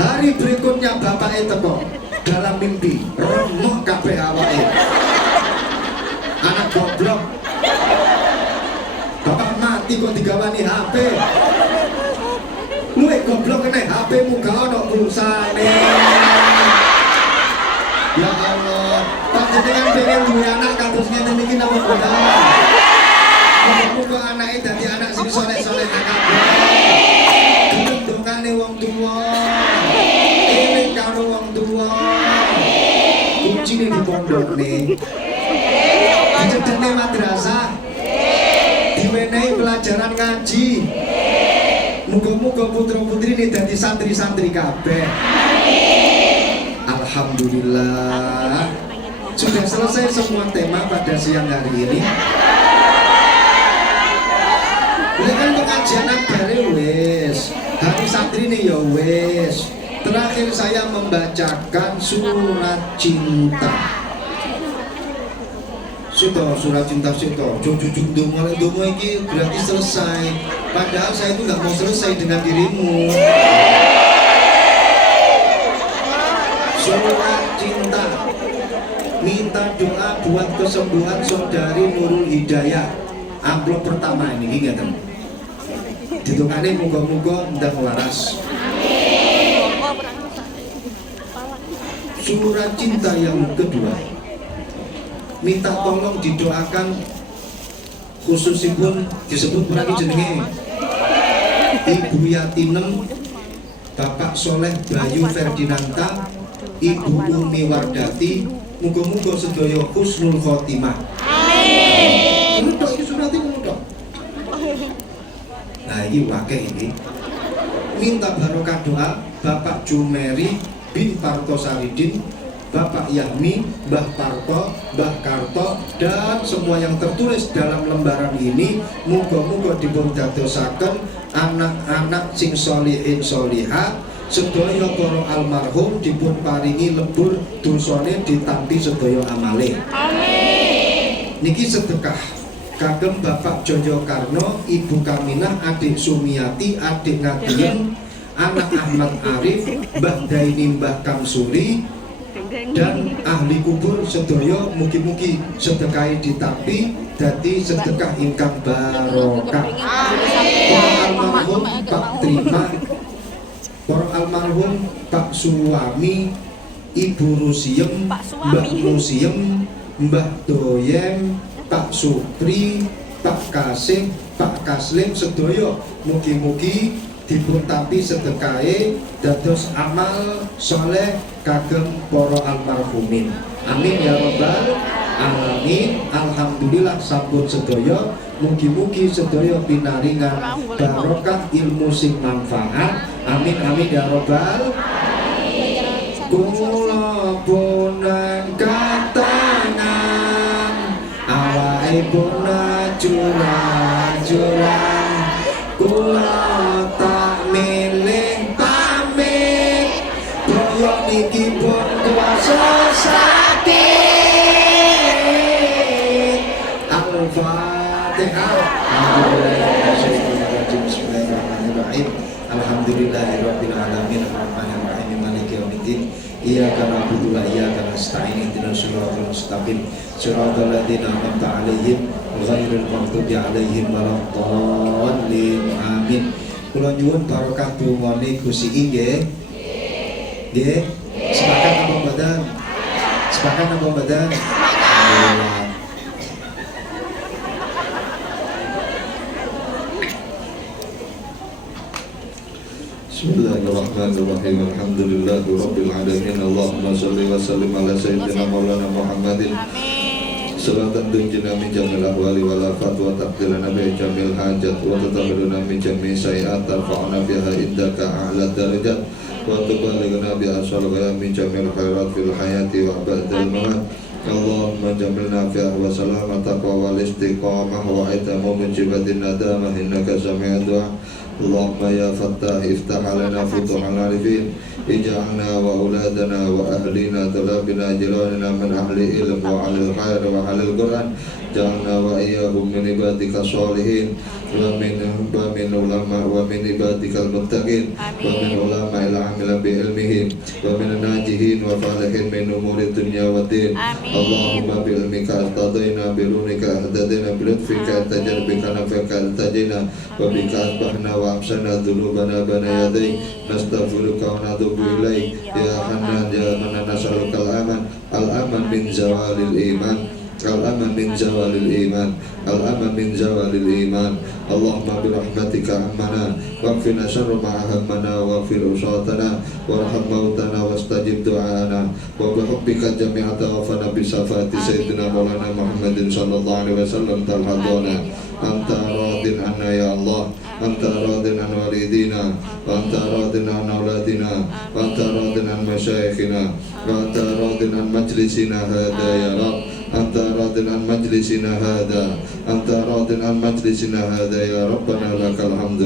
Hari berikutnya bapaknya teko dalam mimpi, remuk kabeh awake. Anak goblok. Bapak mati kok digawani HP. Luwe goblok kene HP-mu gak ono pulsane. Ya Allah. Jenengan pengen duwe anak kados ngene niki napa boten? Muga-muga anake dadi anak sing saleh-saleh kabeh. Gelem dongane wong tuwa. Eling karo wong tuwa. Kuncine di pondokne. Dicedhekne madrasah. Diwenehi pelajaran ngaji. Muga-muga putra-putri ini dadi santri-santri kabeh. Alhamdulillah. Sudah selesai semua tema pada siang hari ini. Ini kan pengajian akbare wis. Hari santri ini ya wis. Terakhir saya membacakan surat cinta. Sito, surat cinta sito. Jujur dongo iki gratis selesai. Padahal saya itu nggak mau selesai dengan dirimu. Surat cinta. Minta doa buat kesembuhan saudari Nurul Hidayah. Amplop pertama ini ngeten. Ditungane muga-muga ndang waras. Surat cinta yang kedua. Minta tolong didoakan khususipun disebut lagi jenenge Ibu Yatinem, Bapak Soleh Bayu Ferdinanda, Ibu Umi Wardati, muga-muga sedaya husnul khotimah. Amin. Ini iki surat iki ngono. Nah, iki wakil ini. Minta barokah doa Bapak Jumeri bin Parto Saridin, Bapak Yahmi, Mbah Parto, Mbah Karto, dan semua yang tertulis dalam lembaran ini muga-muga dipun dadosaken anak-anak sing sholihin sholihat, sedaya para almarhum dipun paringi lebur dosane ditampi sedaya amale. Amin. Niki sedekah kagem Bapak Jojo Karno, Ibu Kaminah, Adik Sumiati, Adik Nadiem, anak Ahmad Arif, Mbah Daini, Mbah Kamsuri, dan ahli kubur sedaya mugi-mugi sedekahe ditampi dadi sedekah ingkang barokah. Para almarhum Pak Trima, para almarhum Pak Suwami, Ibu Rusiem, Mbah Rusiem, Mbah Doyem, Pak Supri, Pak Kasih, Pak Kaslim sedaya mugi-mugi dipun tampi sedekahe dados amal soleh kagem para almarhumin. Amin ya rabbal alamin. Alhamdulillah sampun sedaya, mugi-mugi sedaya pinaringan barokah ilmu sing manfaat. Amin amin ya rabbal alamin. Kula punan katangan awake pun curang-curang, kula tak milih pamit, boyok niki pun kuasa sakit. Al-Fatihah. Bismillahirrahmanirrahim. Alhamdulillahirabbil alamin arrahmanir rahim maliki yaumiddin. Iyyaka na'budu wa iyyaka nasta'in ihdinas siratal mustaqim siratal ladzina an'amta 'alaihim ghairil maghdubi 'alaihim waladdallin. Amin. Kula nyuwun barokah dongane Gusti nggih. Nggih. Sepakat apa mboten? Sepakat apa mboten? Alhamdulillah. Bismillahirrahmanirrahim. Alhamdulillahi rabbil alamin. Allahumma shalli wa sallim ala sayyidina maulana Muhammadin. Amin. Salatan tunjina min jamil ahwali wal afat wa taqdilana bi jamil hajat wa tatahhiruna min jami' sayi'at tarfa'una biha indaka a'la darajat wa tuballighuna bi asal ghaya min jamil khairat fil hayati wa ba'dal mamat. Allahumma jamilna fi wa salamata wa wal istiqamah wa itamu min jibatin nadamah innaka sami'ud du'a. Allahumma ya Fattah iftah lana futuhal arifin, ij'alna wa auladana wa ahlina talabina jiranina min ahli ilm wa alil khair wa alil Quran, ja'alna wa iyyahum min ibadika sholihin wa min ulama wa min ibadikal muttaqin wa min ulama ila amila bi ilmihim wa min najihin wa falihin min umuri dunya wa din. Allahumma bi ilmika astadaina bi lunika ahdadina bi lutfika tajalbika nafaka tajina wa bika asbahna wa amsana dhunubana bana yadai nastaghfiruka wa natubu ilaik ya Hanan ya Manan nas'aluka al-aman min zawalil iman. Al-aman min zawalil iman. Al-aman min zawalil iman. Allahumma birahmatika ammana waghfirna syarra ma ahammana waghfir usatana warham mautana wastajib du'ana wa bihubbika jami'a tawaffana bi safati sayyidina maulana Muhammadin sallallahu alaihi wasallam talhadana anta radin anna ya Allah anta radin an walidina wa anta radin an auladina wa anta radin an masyayikhina wa anta radin an majlisina hada ya Rabb أنت راض عن مجلسنا هذا أنت راض عن مجلسنا هذا يا ربنا لك الحمد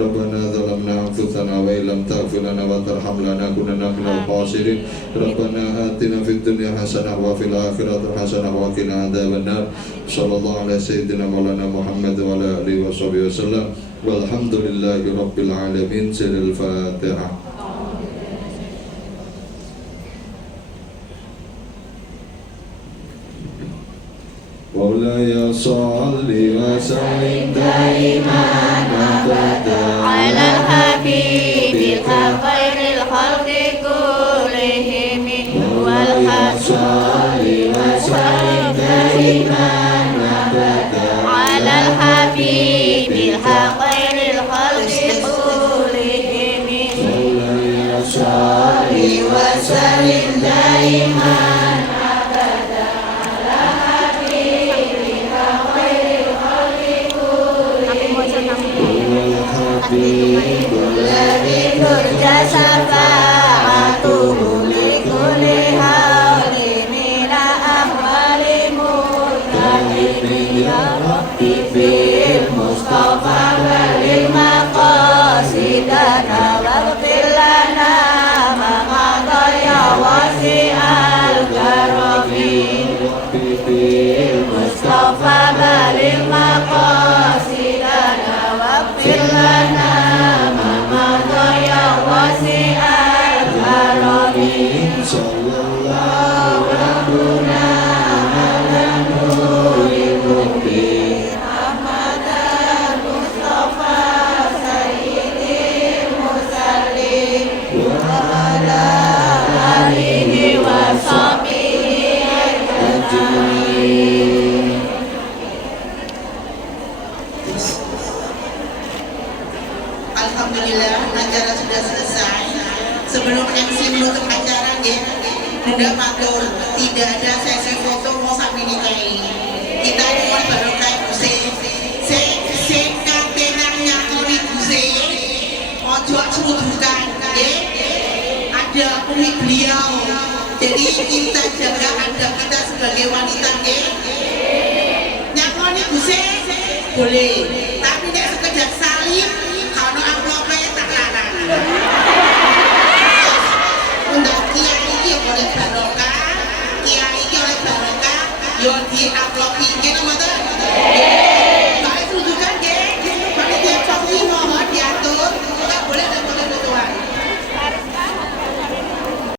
ربنا ظلمنا أنفسنا وإن لم تغفر لنا وترحمنا لنكونن من الخاسرين ربنا آتنا في الدنيا حسنة وفي الآخرة حسنة وقنا عذاب النار صلى الله على سيدنا مولانا محمد وعلى آله وصحبه وسلم والحمد لله رب العالمين سر الفاتحة. مولاي صل وسلم دائما أبدا على الحبيب خير الخلق كلهم هو صل وسلم دائما أبدا على الحبيب خير الخلق كلهم مولاي صل وسلم دائما الذي ترجى شفاعته لكل هول من أهوال متهم يا ربي في المصطفى وللمقاصدنا واغفر لنا ما مضى يا واسع الكرم في المصطفى وللمقاصدنا واغفر لنا ما مضى يا واسع الكرم صلى الله ربنا على نور المبين محمد المصطفى سيد المرسلين وعلى آله وصحبه أجمعين. Alhamdulillah acara sudah selesai. Sebelum MC menutup acara Bunda matur tidak ada sesi foto mau sampai nikahi. Kita mohon barokah Gusti. Sing katenan nyakoni Gusti. Ojo cemudukan nggih. Ada umi beliau. Jadi kita jaga adab kita sebagai wanita nggih. Nyakoni Gusti boleh. Tapi nek sekedar salim kalau amplopnya tak larang. Untuk kiai iki oleh barokah, kiai iki oleh barokah, yo di amplop iki ngoten.